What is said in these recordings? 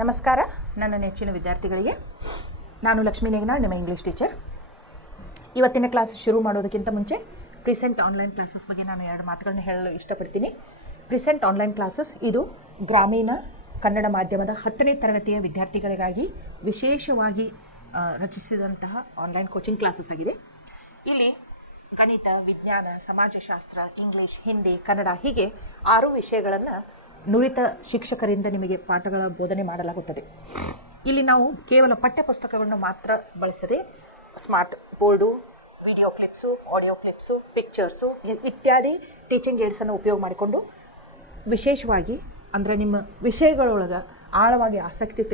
ನಮಸ್ಕಾರ ನನ್ನ ನೆಚ್ಚಿನ ವಿದ್ಯಾರ್ಥಿಗಳಿಗೆ. ನಾನು ಲಕ್ಷ್ಮೀ ನೇಗನಾಳ್, ನಿಮ್ಮ ಇಂಗ್ಲೀಷ್ ಟೀಚರ್. ಇವತ್ತಿನ ಕ್ಲಾಸ್ ಶುರು ಮಾಡೋದಕ್ಕಿಂತ ಮುಂಚೆ ಪ್ರಿಸೆಂಟ್ ಆನ್ಲೈನ್ ಕ್ಲಾಸಸ್ ಬಗ್ಗೆ ನಾನು ಎರಡು ಮಾತುಗಳನ್ನ ಹೇಳಲು ಇಷ್ಟಪಡ್ತೀನಿ. ಪ್ರಿಸೆಂಟ್ ಆನ್ಲೈನ್ ಕ್ಲಾಸಸ್ ಇದು ಗ್ರಾಮೀಣ ಕನ್ನಡ ಮಾಧ್ಯಮದ 10ನೇ ತರಗತಿಯ ವಿದ್ಯಾರ್ಥಿಗಳಿಗಾಗಿ ವಿಶೇಷವಾಗಿ ರಚಿಸಿದಂತಹ ಆನ್ಲೈನ್ ಕೋಚಿಂಗ್ ಕ್ಲಾಸಸ್ ಆಗಿದೆ. ಇಲ್ಲಿ ಗಣಿತ, ವಿಜ್ಞಾನ, ಸಮಾಜಶಾಸ್ತ್ರ, ಇಂಗ್ಲೀಷ್, ಹಿಂದಿ, ಕನ್ನಡ ಹೀಗೆ 6 ವಿಷಯಗಳನ್ನು ನುರಿತ ಶಿಕ್ಷಕರಿಂದ ನಿಮಗೆ ಪಾಠಗಳ ಬೋಧನೆ ಮಾಡಲಾಗುತ್ತದೆ. ಇಲ್ಲಿ ನಾವು ಕೇವಲ ಪಠ್ಯಪುಸ್ತಕಗಳನ್ನು ಮಾತ್ರ ಬಳಸದೆ smart board, video clips, audio clips, pictures ಇತ್ಯಾದಿ ಟೀಚಿಂಗ್ ಏಡ್ಸನ್ನು ಉಪಯೋಗ ಮಾಡಿಕೊಂಡು ವಿಶೇಷವಾಗಿ ಅಂದರೆ ನಿಮ್ಮ ವಿಷಯಗಳೊಳಗೆ ಆಳವಾಗಿ ಆಸಕ್ತಿ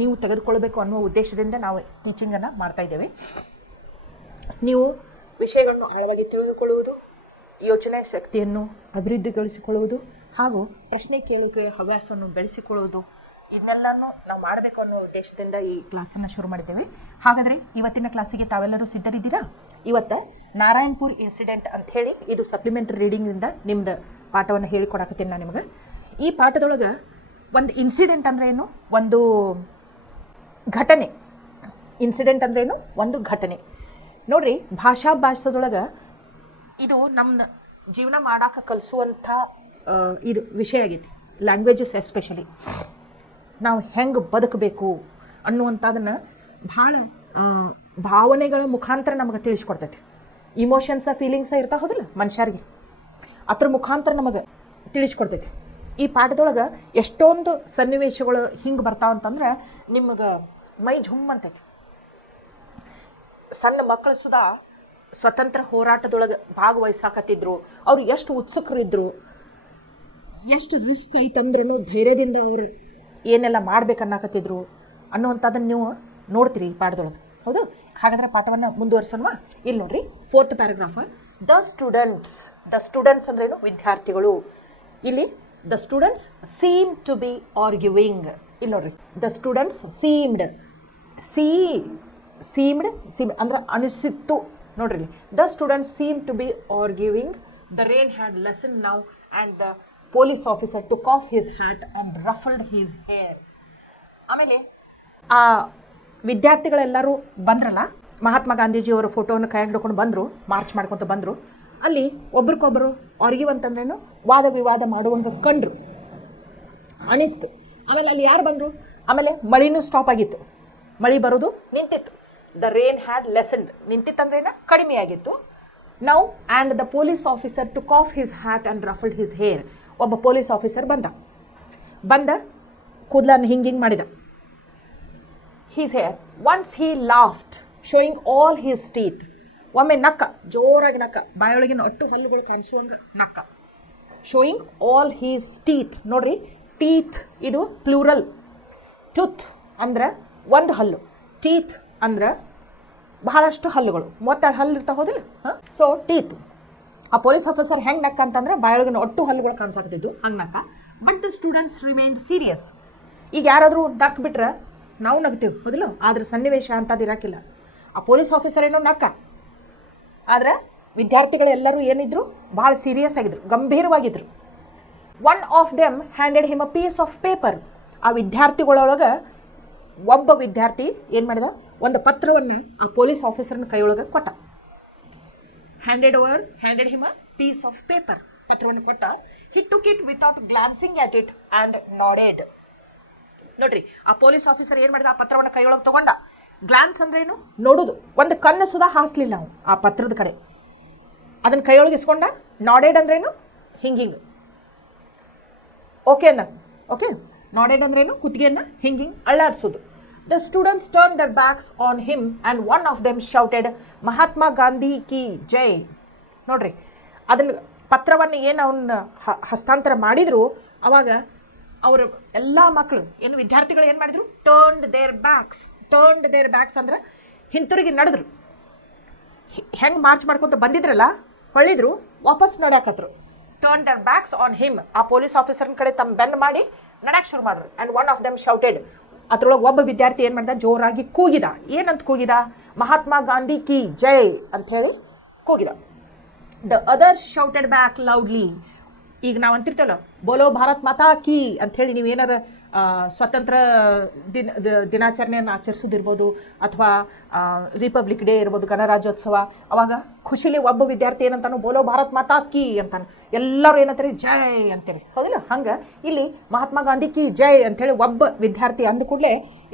ನೀವು ತೆಗೆದುಕೊಳ್ಳಬೇಕು ಅನ್ನುವ ಉದ್ದೇಶದಿಂದ ನಾವು ಟೀಚಿಂಗನ್ನು ಮಾಡ್ತಾಯಿದ್ದೇವೆ. ನೀವು ವಿಷಯಗಳನ್ನು ಆಳವಾಗಿ ತಿಳಿದುಕೊಳ್ಳುವುದು, ಯೋಚನೆ ಶಕ್ತಿಯನ್ನು ಅಭಿವೃದ್ಧಿಗೊಳಿಸಿಕೊಳ್ಳುವುದು ಹಾಗೂ ಪ್ರಶ್ನೆ ಕೇಳುವಿಕೆಯ ಹವ್ಯಾಸವನ್ನು ಬೆಳೆಸಿಕೊಳ್ಳುವುದು, ಇದನ್ನೆಲ್ಲನೂ ನಾವು ಮಾಡಬೇಕು ಅನ್ನೋ ಉದ್ದೇಶದಿಂದ ಈ ಕ್ಲಾಸನ್ನು ಶುರು ಮಾಡಿದ್ದೇವೆ. ಹಾಗಾದರೆ ಇವತ್ತಿನ ಕ್ಲಾಸಿಗೆ ತಾವೆಲ್ಲರೂ ಸಿದ್ಧರಿದ್ದೀರಾ? ಇವತ್ತು ನಾರಾಯಣಪುರ್ ಇನ್ಸಿಡೆಂಟ್ ಅಂತ ಹೇಳಿ ಇದು ಸಪ್ಲಿಮೆಂಟರಿ ರೀಡಿಂಗಿಂದ ನಿಮ್ದು ಪಾಠವನ್ನು ಹೇಳಿಕೊಡಕತ್ತೀನಿ ನಾನು ನಿಮಗೆ. ಈ ಪಾಠದೊಳಗೆ ಒಂದು ಇನ್ಸಿಡೆಂಟ್ ಅಂದ್ರೆ ಏನು, ಒಂದು ಘಟನೆ. ಇನ್ಸಿಡೆಂಟ್ ಅಂದ್ರೇನು, ಒಂದು ಘಟನೆ. ನೋಡ್ರಿ, ಭಾಷಾಭಾಷದೊಳಗೆ ಇದು ನಮ್ಮ ಜೀವನ ಮಾಡಾಕ ಕಲಿಸುವಂಥ ಇದು ವಿಷಯ ಆಗೈತಿ. ಲ್ಯಾಂಗ್ವೇಜಸ್ ಎಸ್ಪೆಷಲಿ ನಾವು ಹೆಂಗೆ ಬದುಕಬೇಕು ಅನ್ನುವಂಥದ್ದನ್ನು ಭಾಳ ಭಾವನೆಗಳ ಮುಖಾಂತರ ನಮಗೆ ತಿಳಿಸ್ಕೊಡ್ತೈತಿ. ಇಮೋಷನ್ಸ ಫೀಲಿಂಗ್ಸ ಇರ್ತಾ ಹೋದಿಲ್ಲ ಮನುಷ್ಯರಿಗೆ, ಅದ್ರ ಮುಖಾಂತರ ನಮಗೆ ತಿಳಿಸ್ಕೊಡ್ತೈತಿ. ಈ ಪಾಠದೊಳಗೆ ಎಷ್ಟೊಂದು ಸನ್ನಿವೇಶಗಳು ಹಿಂಗೆ ಬರ್ತಾವಂತಂದ್ರೆ ನಿಮಗೆ ಮೈ ಝುಮ್ ಅಂತೈತಿ. ಸಣ್ಣ ಮಕ್ಕಳು ಸುಧಾ ಸ್ವತಂತ್ರ ಹೋರಾಟದೊಳಗೆ ಭಾಗವಹಿಸಾಕತ್ತಿದ್ರು. ಅವ್ರು ಎಷ್ಟು ಉತ್ಸುಕರಿದ್ರು, ಎಷ್ಟು ರಿಸ್ಕ್ ಐತಂದ್ರೂ ಧೈರ್ಯದಿಂದ ಅವರು ಏನೆಲ್ಲ ಮಾಡ್ಬೇಕನ್ನಾಕತ್ತಿದ್ರು ಅನ್ನುವಂಥದ್ದನ್ನು ನೀವು ನೋಡ್ತೀರಿ ಈ ಪಾಠದೊಳಗೆ. ಹೌದು, ಹಾಗಾದರೆ ಪಾಠವನ್ನು ಮುಂದುವರ್ಸೋಣ. ಇಲ್ಲಿ ನೋಡ್ರಿ, 4th ಪ್ಯಾರಾಗ್ರಾಫ್. ದ ಸ್ಟೂಡೆಂಟ್ಸ್ ಅಂದ್ರೇನು? ವಿದ್ಯಾರ್ಥಿಗಳು. ಇಲ್ಲಿ the students seem to be arguing. ಇಲ್ಲಿ ನೋಡ್ರಿ, ದ ಸ್ಟೂಡೆಂಟ್ಸ್ ಸೀಮ್ಡ್ ಅಂದ್ರೆ ಅನಿಸಿತ್ತು. ನೋಡ್ರಿ, the students seem to be arguing. The rain had lessen now and the police officer took off his hat and ruffled his hair. ಆಮೇಲೆ ಆ ವಿದ್ಯಾರ್ಥಿಗಳೆಲ್ಲರೂ ಬಂದ್ರಲ್ಲ, ಮಹಾತ್ಮ ಗಾಂಧೀಜಿಯವರ ಫೋಟೋವನ್ನು ಕೈ ಹಿಡ್ಕೊಂಡು ಬಂದರು, ಮಾರ್ಚ್ ಮಾಡ್ಕೊತ ಬಂದರು. ಅಲ್ಲಿ ಒಬ್ರಿಗೊಬ್ಬರು ಅಂತಂದ್ರೇನು, ವಾದ ವಿವಾದ ಮಾಡುವಂಗೆ ಕಂಡ್ರು, ಅನಿಸ್ತು. ಆಮೇಲೆ ಅಲ್ಲಿ ಯಾರು ಬಂದರು? ಆಮೇಲೆ ಮಳಿನೂ ಸ್ಟಾಪ್ ಆಗಿತ್ತು, ಮಳಿ ಬರೋದು ನಿಂತಿತ್ತು. ದ ರೇನ್ ಹ್ಯಾಡ್ ಲೆಸನ್ಡ್, ನಿಂತಿತ್ತಂದ್ರೇನ ಕಡಿಮೆ ಆಗಿತ್ತು. Now and the police officer took off his hat and ruffled his hair. ಒಬ್ಬ ಪೊಲೀಸ್ ಆಫೀಸರ್ ಬಂದ ಕೂದಲನ್ನು ಹಿಂಗೆ ಮಾಡಿದ. His hair. Once he laughed showing all his teeth. ಒಮ್ಮೆ ನಕ್ಕ, ಜೋರಾಗಿ ನಕ್ಕ, ಬಾಯೊಳಗಿನ ಅಟ್ಟು ಹಲ್ಲುಗಳು ಕಾಣಿಸುವಂಗ ನಕ್ಕ. Showing all his teeth. ನೋಡ್ರಿ, ಟೀತ್ ಇದು ಪ್ಲೂರಲ್. ಟುತ್ ಅಂದ್ರೆ ಒಂದು ಹಲ್ಲು, ಟೀತ್ ಅಂದ್ರೆ ಬಹಳಷ್ಟು ಹಲ್ಲುಗಳು, 32 ಹಲ್ಲು ಇರ್ತಾ ಹೋದಿಲ್ಲ. So teeth. ಆ ಪೊಲೀಸ್ ಆಫೀಸರ್ ಹೆಂಗೆ ನಕ್ಕ ಅಂತಂದ್ರೆ ಬಾಯೊಳಗಿನ ಒಟ್ಟು ಹಲ್ಲುಗಳು ಕಾಣಿಸಾಕತ್ತಿದ್ದು, ಹಂಗೆ ನಕ್ಕ. But the students remained serious. ಈಗ ಯಾರಾದರೂ ನಕ್ ಬಿಟ್ರೆ ನಾವು ನಗ್ತೀವಿ ಹೌದಿಲ್ಲ, ಆದ್ರೆ ಸನ್ನಿವೇಶ ಅಂತದ್ದು ಇರೋಕ್ಕಿಲ್ಲ. ಆ ಪೊಲೀಸ್ ಆಫೀಸರ್ ಏನೋ ನಕ್ಕ, ಆದರೆ ವಿದ್ಯಾರ್ಥಿಗಳೆಲ್ಲರೂ ಏನಿದ್ರು ಭಾಳ ಸೀರಿಯಸ್ ಆಗಿದ್ರು, ಗಂಭೀರವಾಗಿದ್ರು. One of them handed him a piece of paper. ಆ ವಿದ್ಯಾರ್ಥಿಗಳೊಳಗೆ ಒಬ್ಬ ವಿದ್ಯಾರ್ಥಿ ಏನು ಮಾಡಿದ, ಒಂದು ಪತ್ರವನ್ನು ಆ ಪೊಲೀಸ್ ಆಫೀಸರ್ನ ಕೈಯೊಳಗೆ ಕೊಟ್ಟ. Handed him a piece of paper, ಪತ್ರವನ್ನು ಕೊಟ್ಟ. He took it without glancing at it and nodded. ನೋಡ್ರಿ, ಆ ಪೊಲೀಸ್ ಆಫೀಸರ್ ಏನು ಮಾಡಿದ, ಆ ಪತ್ರವನ್ನು ಕೈಯೊಳಗೆ ತಗೊಂಡ. ಗ್ಲಾನ್ಸ್ ಅಂದ್ರೇನು? ನೋಡುದು. ಒಂದು ಕಣ್ಣು ಸುಧಾ ಹಾಸ್ಲಿಲ್ಲ ನಾವು ಆ ಪತ್ರದ ಕಡೆ, ಅದನ್ನು ಕೈಯೊಳಗೆ ಇಸ್ಕೊಂಡ. ನಾಡೆಡ್ ಅಂದ್ರೇನು? ಹಿಂಗೆ ಓಕೆ ಅಂದ. ಓಕೆ, ನಾಡೆಡ್ ಅಂದ್ರೇನು? ಕುತ್ತಿಗೆಯನ್ನು ಹಿಂಗೆ ಅಳ್ಳಾಡಿಸೋದು. The students turn their backs on him and one of them shouted Mahatma Gandhi ಕಿ ಜೈ. ನೋಡ್ರಿ, ಅದನ್ನು ಪತ್ರವನ್ನು ಏನು ಅವನ್ನ ಹಸ್ತಾಂತರ ಮಾಡಿದ್ರು, ಅವಾಗ ಅವರು ಎಲ್ಲ ಮಕ್ಕಳು ಏನು ವಿದ್ಯಾರ್ಥಿಗಳು ಏನು ಮಾಡಿದ್ರು, ಟರ್ನ್ಡ್ ದೇರ್ ಬ್ಯಾಕ್ಸ್ ಅಂದ್ರೆ ಹಿಂತಿರುಗಿ ನಡೆದ್ರು. ಹೆಂಗೆ ಮಾರ್ಚ್ ಮಾಡ್ಕೊತ ಬಂದಿದ್ರಲ್ಲ, ಹೊಳ್ಳಿದ್ರು, ವಾಪಸ್ ನಡ್ಯಾಕತ್ರು. Turn their backs on him, ಆ ಪೊಲೀಸ್ ಆಫೀಸರ್ನ ಕಡೆ ತಮ್ಮ ಬೆನ್ನು ಮಾಡಿ ನಡ್ಯಾಕ್ ಶುರು ಮಾಡ್ರು. And one of them shouted, ಅದ್ರೊಳಗೆ ಒಬ್ಬ ವಿದ್ಯಾರ್ಥಿ ಏನು ಮಾಡ್ದ, ಜೋರಾಗಿ ಕೂಗಿದ. ಏನಂತ ಕೂಗಿದ? ಮಹಾತ್ಮ ಗಾಂಧಿ ಕಿ ಜೈ ಅಂತ ಹೇಳಿ ಕೂಗಿದ. The other shouted back loudly. ಈಗ ನಾವು ಅಂತಿರ್ತೇವಲ್ಲ ಬೋಲೋ ಭಾರತ್ ಮಾತಾ ಕಿ ಅಂಥೇಳಿ ನೀವೇನಾರ ಸ್ವತಂತ್ರ ದಿನಾಚರಣೆಯನ್ನು ಆಚರಿಸೋದಿರ್ಬೋದು ಅಥವಾ ರಿಪಬ್ಲಿಕ್ ಡೇ ಇರ್ಬೋದು, ಗಣರಾಜ್ಯೋತ್ಸವ, ಅವಾಗ ಖುಷಿಲಿ ಒಬ್ಬ ವಿದ್ಯಾರ್ಥಿ ಏನಂತಾನು ಬೋಲೋ ಭಾರತ್ ಮಾತಾ ಕಿ ಅಂತಾನೆ, ಎಲ್ಲರೂ ಏನಂತಾರೆ ಜೈ ಅಂತೇಳಿ, ಹೌದಿಲ್ಲ? ಹಂಗೆ ಇಲ್ಲಿ ಮಹಾತ್ಮ ಗಾಂಧಿ ಕಿ ಜೈ ಅಂಥೇಳಿ ಒಬ್ಬ ವಿದ್ಯಾರ್ಥಿ ಅಂದ ಕೂಡಲೇ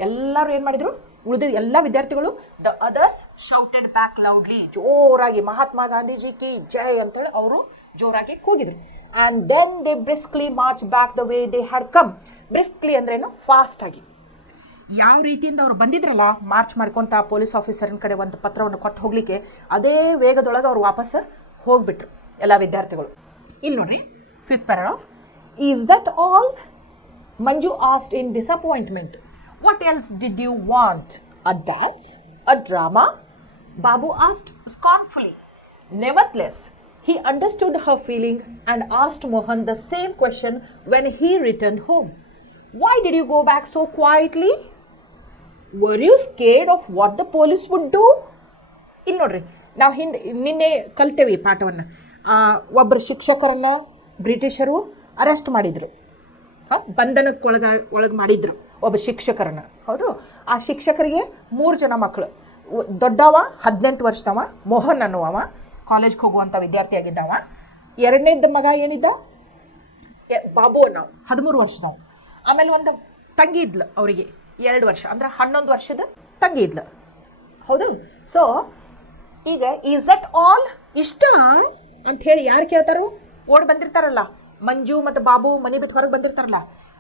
ಎಲ್ಲರೂ ಏನು ಮಾಡಿದರು, ಉಳಿದ ಎಲ್ಲ ವಿದ್ಯಾರ್ಥಿಗಳು the others shouted back loudly, ಜೋರಾಗಿ ಮಹಾತ್ಮ ಗಾಂಧೀಜಿ ಕಿ ಜೈ ಅಂತೇಳಿ ಅವರು ಜೋರಾಗಿ ಕೂಗಿದ್ರು. And then they briskly marched back the way they had come. Briskly ಅಂದ್ರೇನು? ಫಾಸ್ಟ್ ಆಗಿ. ಯಾವ ರೀತಿಯಿಂದ ಅವ್ರು ಬಂದಿದ್ರಲ್ಲ ಮಾರ್ಚ್ ಮಾಡ್ಕೊತ ಪೊಲೀಸ್ ಆಫೀಸರ್ನ ಕಡೆ ಒಂದು ಪತ್ರವನ್ನು ಕೊಟ್ಟು ಹೋಗ್ಲಿಕ್ಕೆ, ಅದೇ ವೇಗದೊಳಗೆ ಅವ್ರು ವಾಪಸ್ ಹೋಗ್ಬಿಟ್ರು ಎಲ್ಲ ವಿದ್ಯಾರ್ಥಿಗಳು. ಇಲ್ಲಿ ನೋಡ್ರಿ, 5th paragraph. Is that all? Manju asked in disappointment. What else did you want? A dance? A drama? Babu asked scornfully. Nevertheless, he understood her feeling and asked Mohan the same question when he returned home. Why did you go back so quietly? Were you scared of what the police would do? ಇಲ್ಲಿ ನೋಡ್ರಿ, ನಾವು ನಿನ್ನೆ ಕಲ್ತೇವೆ ಈ ಪಾಠವನ್ನು. ಒಬ್ಬರು ಶಿಕ್ಷಕರನ್ನು ಬ್ರಿಟಿಷರು arrest ಮಾಡಿದರು, ಬಂಧನಕ್ಕೆ ಒಳಗೆ ಮಾಡಿದ್ರು ಒಬ್ಬ ಶಿಕ್ಷಕರನ್ನು. ಹೌದು, ಆ ಶಿಕ್ಷಕರಿಗೆ 3 ಜನ ಮಕ್ಕಳು. ದೊಡ್ಡವ 18 ವರ್ಷದವ ಮೋಹನ್ ಅನ್ನುವವ, ಕಾಲೇಜ್ಗೆ ಹೋಗುವಂಥ ವಿದ್ಯಾರ್ಥಿಯಾಗಿದ್ದವ. ಎರಡನೇದ ಮಗ ಏನಿದ್ದ ಬಾಬು ಅನ್ನೋ 13 ವರ್ಷದವ. ಆಮೇಲೆ ಒಂದು ತಂಗಿ ಇದ್ಲು, ಅವರಿಗೆ 2 ವರ್ಷ, ಅಂದ್ರೆ 11 ವರ್ಷದ ತಂಗಿ ಇದ್ಲು. ಹೌದು. ಸೊ ಈಗ ಈಸ್ ದಟ್ ಆಲ್, ಇಷ್ಟ ಅಂಥೇಳಿ ಯಾರು ಕೇಳ್ತಾರೋ? ಓಡಿ ಬಂದಿರ್ತಾರಲ್ಲ ಮಂಜು ಮತ್ತು ಬಾಬು, ಮನೆ ಬಿಟ್ಟು ಹೊರಗೆ ಬಂದಿರ್ತಾರಲ್ಲ.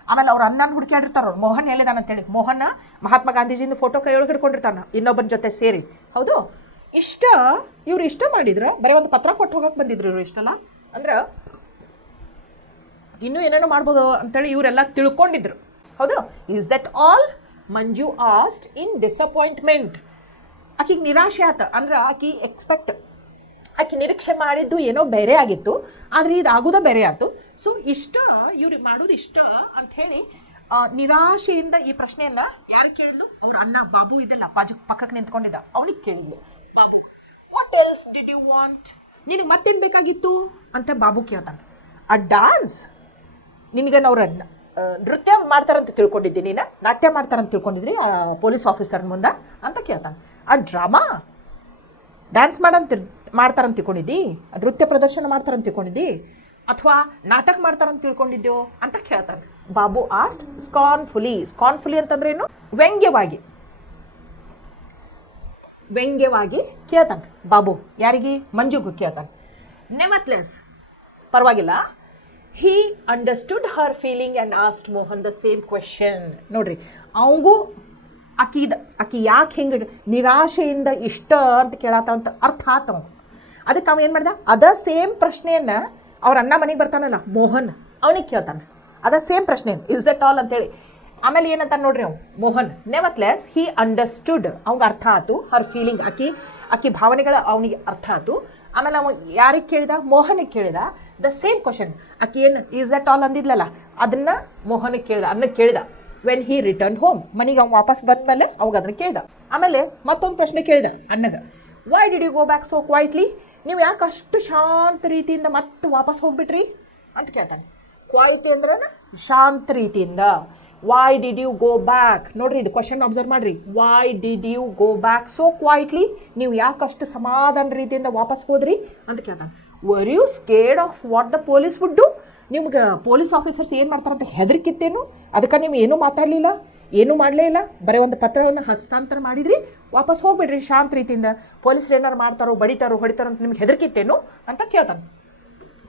ಆಮೇಲೆ ಅವ್ರ ಅಣ್ಣನ ಹುಡುಕಾಡಿರ್ತಾರ, ಮೋಹನ್ ಎಲ್ಲಿದಾನ ಅಂತೇಳಿ. ಮೋಹನ್ ಮಹಾತ್ಮ ಗಾಂಧೀಜಿಯಿಂದ ಫೋಟೋ ಕೈಯೊಳಗೆ ಹಿಡ್ಕೊಂಡಿರ್ತಾನ ಇನ್ನೊಬ್ಬನ ಜೊತೆ ಸೇರಿ. ಹೌದು, ಇಷ್ಟ ಇವ್ರು ಇಷ್ಟ ಮಾಡಿದ್ರೆ ಬರೀ ಒಂದು ಪತ್ರ ಕೊಟ್ಟು ಹೋಗಕ್ಕೆ ಬಂದಿದ್ರು ಇವರು. ಇಷ್ಟಲ್ಲ ಅಂದ್ರೆ ಇನ್ನೂ ಏನೇನೋ ಮಾಡ್ಬೋದು ಅಂತೇಳಿ ಇವರೆಲ್ಲ ತಿಳ್ಕೊಂಡಿದ್ರು. ಹೌದು. Is that all? Manju asked in disappointment. ಆಕಿಗೆ ನಿರಾಶೆ ಆತ, ಅಂದ್ರೆ ಆಕಿ ನಿರೀಕ್ಷೆ ಮಾಡಿದ್ದು ಏನೋ ಬೇರೆ ಆಗಿತ್ತು, ಆದರೆ ಇದು ಆಗೋದ ಬೇರೆ ಆಯ್ತು. ಸೊ ಇಷ್ಟ, ಇವ್ರಿಗೆ ಮಾಡೋದು ಇಷ್ಟ ಅಂಥೇಳಿ ನಿರಾಶೆಯಿಂದ ಈ ಪ್ರಶ್ನೆಯನ್ನ ಯಾರು ಕೇಳಿದ್ಲು? ಅವ್ರ ಅಣ್ಣ ಬಾಬು ಇದೆಲ್ಲ ಪಕ್ಕಕ್ಕೆ ನಿಂತ್ಕೊಂಡಿದ್ದ, ಅವನಿಗೆ ಕೇಳಿದ್ಲು. Babu, what else did you want? ನಿನಗೆ ಮತ್ತೇನು ಬೇಕಾಗಿತ್ತು ಅಂತ ಬಾಬು ಕೇಳ್ತಾನೆ. ಆ ಡಾನ್ಸ್, ನಿನಗೆ ಅವ್ರ ನೃತ್ಯ ಮಾಡ್ತಾರಂತ ತಿಳ್ಕೊಂಡಿದ್ದೀನಿ, ನೀನು ನಾಟ್ಯ ಮಾಡ್ತಾರಂತ ತಿಳ್ಕೊಂಡಿದ್ರಿ ಪೊಲೀಸ್ ಆಫೀಸರ್ ಮುಂದೆ ಅಂತ ಕೇಳ್ತಾನೆ. ಆ ಡ್ರಾಮಾ, ಡ್ಯಾನ್ಸ್ ಮಾಡ್ತಾರಂತ ತಿಳ್ಕೊಂಡಿದ್ದಿ, ನೃತ್ಯ ಪ್ರದರ್ಶನ ಮಾಡ್ತಾರಂತ ತಿಳ್ಕೊಂಡಿದ್ದಿ, ಅಥವಾ ನಾಟಕ ಮಾಡ್ತಾರಂತ ತಿಳ್ಕೊಂಡಿದ್ಯೋ ಅಂತ ಕೇಳ್ತಾನೆ. ಬಾಬು ಆಸ್ಟ್ ಸ್ಕಾನ್ಫುಲಿ. ಸ್ಕಾನ್ಫುಲಿ ಅಂತಂದ್ರೆ ಏನು? ವ್ಯಂಗ್ಯವಾಗಿ ಕೇಳ್ತಾನೆ ಬಾಬು. ಯಾರಿಗೆ? ಮಂಜುಗೂ ಕೇಳ್ತಾನೆ. ನೆವರ್ತ್ಲೆಸ್, ಪರವಾಗಿಲ್ಲ. ಹಿ understood Har feeling and asked Mohan the same question. ನೋಡ್ರಿ, ಅವಂಗೂ ಆಕಿ ಯಾಕೆ ಹಿಂಗೆ ನಿರಾಶೆಯಿಂದ ಇಷ್ಟ ಅಂತ ಕೇಳತ್ತಂತ ಅರ್ಥ ಆತವ. ಅದಕ್ಕೆ ಅವ ಏನು ಮಾಡ್ದ, ಅದ ಸೇಮ್ ಪ್ರಶ್ನೆಯನ್ನು ಅವ್ರ ಅಣ್ಣ ಮನೆಗೆ ಬರ್ತಾನಲ್ಲ ಮೋಹನ್, ಅವನಿಗೆ ಕೇಳ್ತಾನೆ ಅದ ಸೇಮ್ ಪ್ರಶ್ನೆ, ಇಸ್ ದಟ್ ಆಲ್ ಅಂತೇಳಿ. ಆಮೇಲೆ ಏನಂತ ನೋಡ್ರಿ ಅವ್ ಮೋಹನ್, ನೆವರ್ತ್ಲೆಸ್ ಹಿ ಅಂಡರ್ಸ್ಟುಡ್, ಅವ್ಗೆ ಅರ್ಥ ಆಯ್ತು. ಹರ್ ಫೀಲಿಂಗ್, ಆಕಿ ಭಾವನೆಗಳ ಅವನಿಗೆ ಅರ್ಥ ಆಯ್ತು. ಆಮೇಲೆ ಅವ ಯಾರಿಗೆ ಕೇಳಿದ? ಮೋಹನಿಗೆ ಕೇಳಿದ. ದ ಸೇಮ್ ಕ್ವಶನ್, ಆಕಿ ಏನು ಈಸ್ ದಟ್ ಆಲ್ ಅಂದಿದ್ಲಲ್ಲ, ಅದನ್ನ ಮೋಹನಿಗೆ ಕೇಳಿದ, ಅನ್ನಕ್ಕೆ ಕೇಳಿದ. ವೆನ್ ಹಿ ರಿಟರ್ನ್ ಹೋಮ್, ಮನೆಗೆ ಅವ್ನು ವಾಪಸ್ ಬಂದಮೇಲೆ ಅವಾಗ ಅದನ್ನ ಕೇಳಿದ. ಆಮೇಲೆ ಮತ್ತೊಂದು ಪ್ರಶ್ನೆ ಕೇಳಿದ ಅಣ್ಣಗ, why did you go back so quietly? ನೀವು ಯಾಕೆ ಅಷ್ಟು ಶಾಂತ ರೀತಿಯಿಂದ ಮತ್ತೆ ವಾಪಸ್ ಹೋಗ್ಬಿಟ್ರಿ ಅಂತ ಕೇಳ್ತಾನೆ. ಕ್ವಾಯಿಟಿ ಅಂದ್ರೆ ಶಾಂತ ರೀತಿಯಿಂದ. Why did you go back? ನೋಡ್ರಿ, ಇದು ಕ್ವಶನ್ ಅಬ್ಸರ್ವ್ ಮಾಡ್ರಿ. Why did you go back so quietly? ನೀವು ಯಾಕಷ್ಟು ಸಮಾಧಾನ ರೀತಿಯಿಂದ ವಾಪಸ್ ಹೋದ್ರಿ ಅಂತ ಕೇಳ್ತಾನೆ. Were you scared of what the police would do? ನಿಮ್ಗೆ ಪೊಲೀಸ್ ಆಫೀಸರ್ಸ್ ಏನು ಮಾಡ್ತಾರಂತ ಹೆದರಿಕಿತ್ತೇನು? ಅದಕ್ಕೆ ನೀವು ಏನೂ ಮಾತಾಡಲಿಲ್ಲ, ಏನೂ ಮಾಡಲೇ ಇಲ್ಲ, ಬರೀ ಒಂದು ಪತ್ರವನ್ನು ಹಸ್ತಾಂತರ ಮಾಡಿದ್ರಿ, ವಾಪಸ್ ಹೋಗ್ಬಿಡ್ರಿ ಶಾಂತ ರೀತಿಯಿಂದ. ಪೊಲೀಸರು ಏನಾರು ಮಾಡ್ತಾರೋ, ಬಡಿತಾರೋ, ಹೊಡಿತಾರೋ ಅಂತ ನಿಮ್ಗೆ ಹೆದರಿಕಿತ್ತೇನು ಅಂತ ಕೇಳ್ತಾನೆ.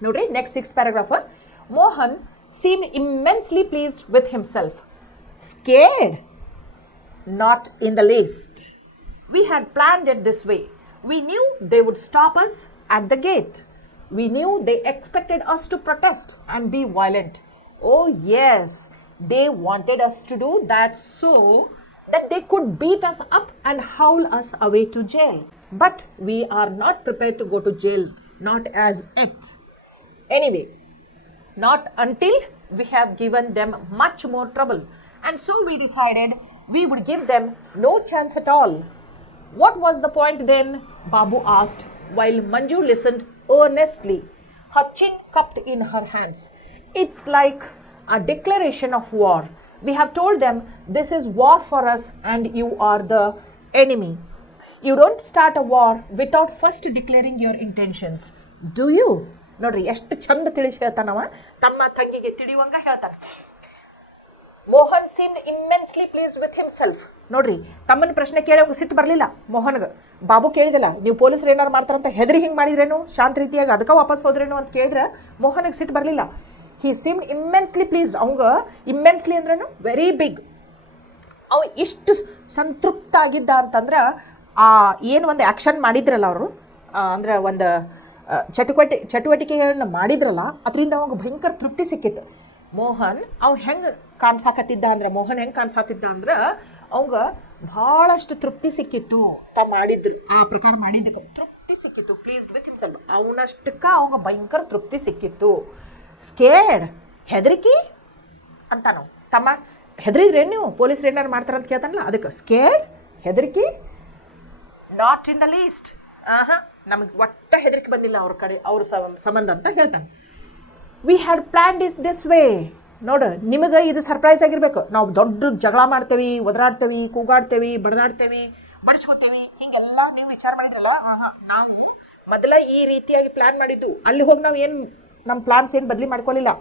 ನೋಡ್ರಿ, next 6th paragraph. Mohan seemed immensely pleased with himself. Scared? Not in the least. We had planned it this way. We knew they would stop us at the gate. We knew they expected us to protest and be violent. Oh yes, they wanted us to do that so that they could beat us up and howl us away to jail. But we are not prepared to go to jail, not as yet. Anyway, not until we have given them much more trouble. And so we decided we would give them no chance at all. What was the point then? Babu asked while Manju listened earnestly. her chin cupped in her hands. It's like a declaration of war. We have told them this is war for us and you are the enemy. You don't start a war without first declaring your intentions. Do you? ನೋಡ್ರಿ ಎಷ್ಟು ಚಂದ ತಿಳಿಸಿ ಹೇಳ್ತಾನವ, ತಮ್ಮ ತಂಗಿಗೆ ತಿಳಿಯುವಂಗ ಹೇಳ್ತಾನೆ. Mohan seemed immensely pleased with himself. ನೋಡ್ರಿ, ತಮ್ಮನ ಪ್ರಶ್ನೆ ಕೇಳಿ ಅವ್ಗೆ ಸಿಟ್ಟು ಬರಲಿಲ್ಲ ಮೋಹನ್ಗೆ. ಬಾಬು ಕೇಳಿದಲ್ಲ, ನೀವು ಪೊಲೀಸರು ಏನಾರು ಮಾಡ್ತಾರಂತ ಹೆದರಿ ಹಿಂಗೆ ಮಾಡಿದ್ರೇನು, ಶಾಂತ ರೀತಿಯಾಗಿ ಅದಕ್ಕೆ ವಾಪಸ್ ಹೋದ್ರೇನು ಅಂತ ಕೇಳಿದ್ರೆ ಮೋಹನ್ಗೆ ಸಿಟ್ಟು ಬರಲಿಲ್ಲ. he seemed immensely pleased. ಅವಂಗ ಇಮ್ಮೆನ್ಸ್ಲಿ ಅಂದ್ರೇನು ವೆರಿ ಬಿಗ್. ಅವು ಇಷ್ಟು ಸಂತೃಪ್ತ ಆಗಿದ್ದ ಅಂತಂದ್ರೆ ಆ ಏನು ಒಂದು ಆ್ಯಕ್ಷನ್ ಮಾಡಿದ್ರಲ್ಲ ಅವರು, ಅಂದ್ರೆ ಒಂದು ಚಟುವಟಿಕೆಗಳನ್ನ ಮಾಡಿದ್ರಲ್ಲ, ಅದರಿಂದ ಅವಾಗ ಭಯಂಕರ ತೃಪ್ತಿ ಸಿಕ್ಕಿತ್ತು. ಮೋಹನ್ ಅವ್ ಹೆಂಗೆ ಕಾಣಿಸಾಕತ್ತಿದ್ದ ಅಂದ್ರೆ, ಮೋಹನ್ ಹೆಂಗೆ ಕಾಣಿಸಾತಿದ್ದ ಅಂದ್ರೆ ಅವಂಗ ಭಾಳಷ್ಟು ತೃಪ್ತಿ ಸಿಕ್ಕಿತ್ತು. ಮಾಡಿದ್ರು ಆ ಪ್ರಕಾರ ಮಾಡಿದ್ದಕ್ಕೆ ತೃಪ್ತಿ ಸಿಕ್ಕಿತ್ತು. ಪ್ಲೀಸ್ಡ್ ವಿತ್ ಹಿಮ್ಸೆಲ್ಫ್, ಅವನಷ್ಟಕ್ಕ ಅವಂಗ ಭಯಂಕರ ತೃಪ್ತಿ ಸಿಕ್ಕಿತ್ತು. ಸ್ಕೇರ್ಡ್, ಹೆದರಿಕಿ ಅಂತ ನಾವು ತಮ್ಮ ಹೆದರಿದ್ರೇನು ನೀವು ಪೊಲೀಸರು ಏನಾರು ಮಾಡ್ತಾರಂತ ಕೇಳ್ತಾನಲ್ಲ, ಅದಕ್ಕೆ ಸ್ಕೇರ್ಡ್, ಹೆದರಿಕಿ. ನಾಟ್ ಇನ್ ದ ಲೀಸ್ಟ್, ನಮಗೆ ಒಟ್ಟ ಹೆದರಿಕೆ ಬಂದಿಲ್ಲ ಅವ್ರ ಕಡೆ, ಅವ್ರ ಸಂಬಂಧ ಅಂತ ಹೇಳ್ತಾನೆ. V had planned it this way. ನೋಡು, ನಿಮಗೆ ಇದು ಸರ್ಪ್ರೈಸ್ ಆಗಿರ್ಬೇಕು. ನಾವು ದೊಡ್ಡ ಜಗಳ ಮಾಡ್ತೇವೆ, ಒದರಾಡ್ತೇವೆ, ಕೂಗಾಡ್ತೇವೆ, ಬಡದಾಡ್ತೇವೆ, ಬಡಿಸ್ಕೋತೇವೆ, ಹಿಂಗೆಲ್ಲ ನೀವು ವಿಚಾರ ಮಾಡಿದ್ರಲ್ಲ. ನಾವು ಮೊದಲ ಈ ರೀತಿಯಾಗಿ ಪ್ಲ್ಯಾನ್ ಮಾಡಿದ್ದು. ಅಲ್ಲಿ ಹೋಗಿ ನಾವು ಏನು ನಮ್ಮ ಪ್ಲಾನ್ಸ್ ಏನು ಬದಲಿ ಮಾಡ್ಕೊಳ್ಳಿಲ್ಲ.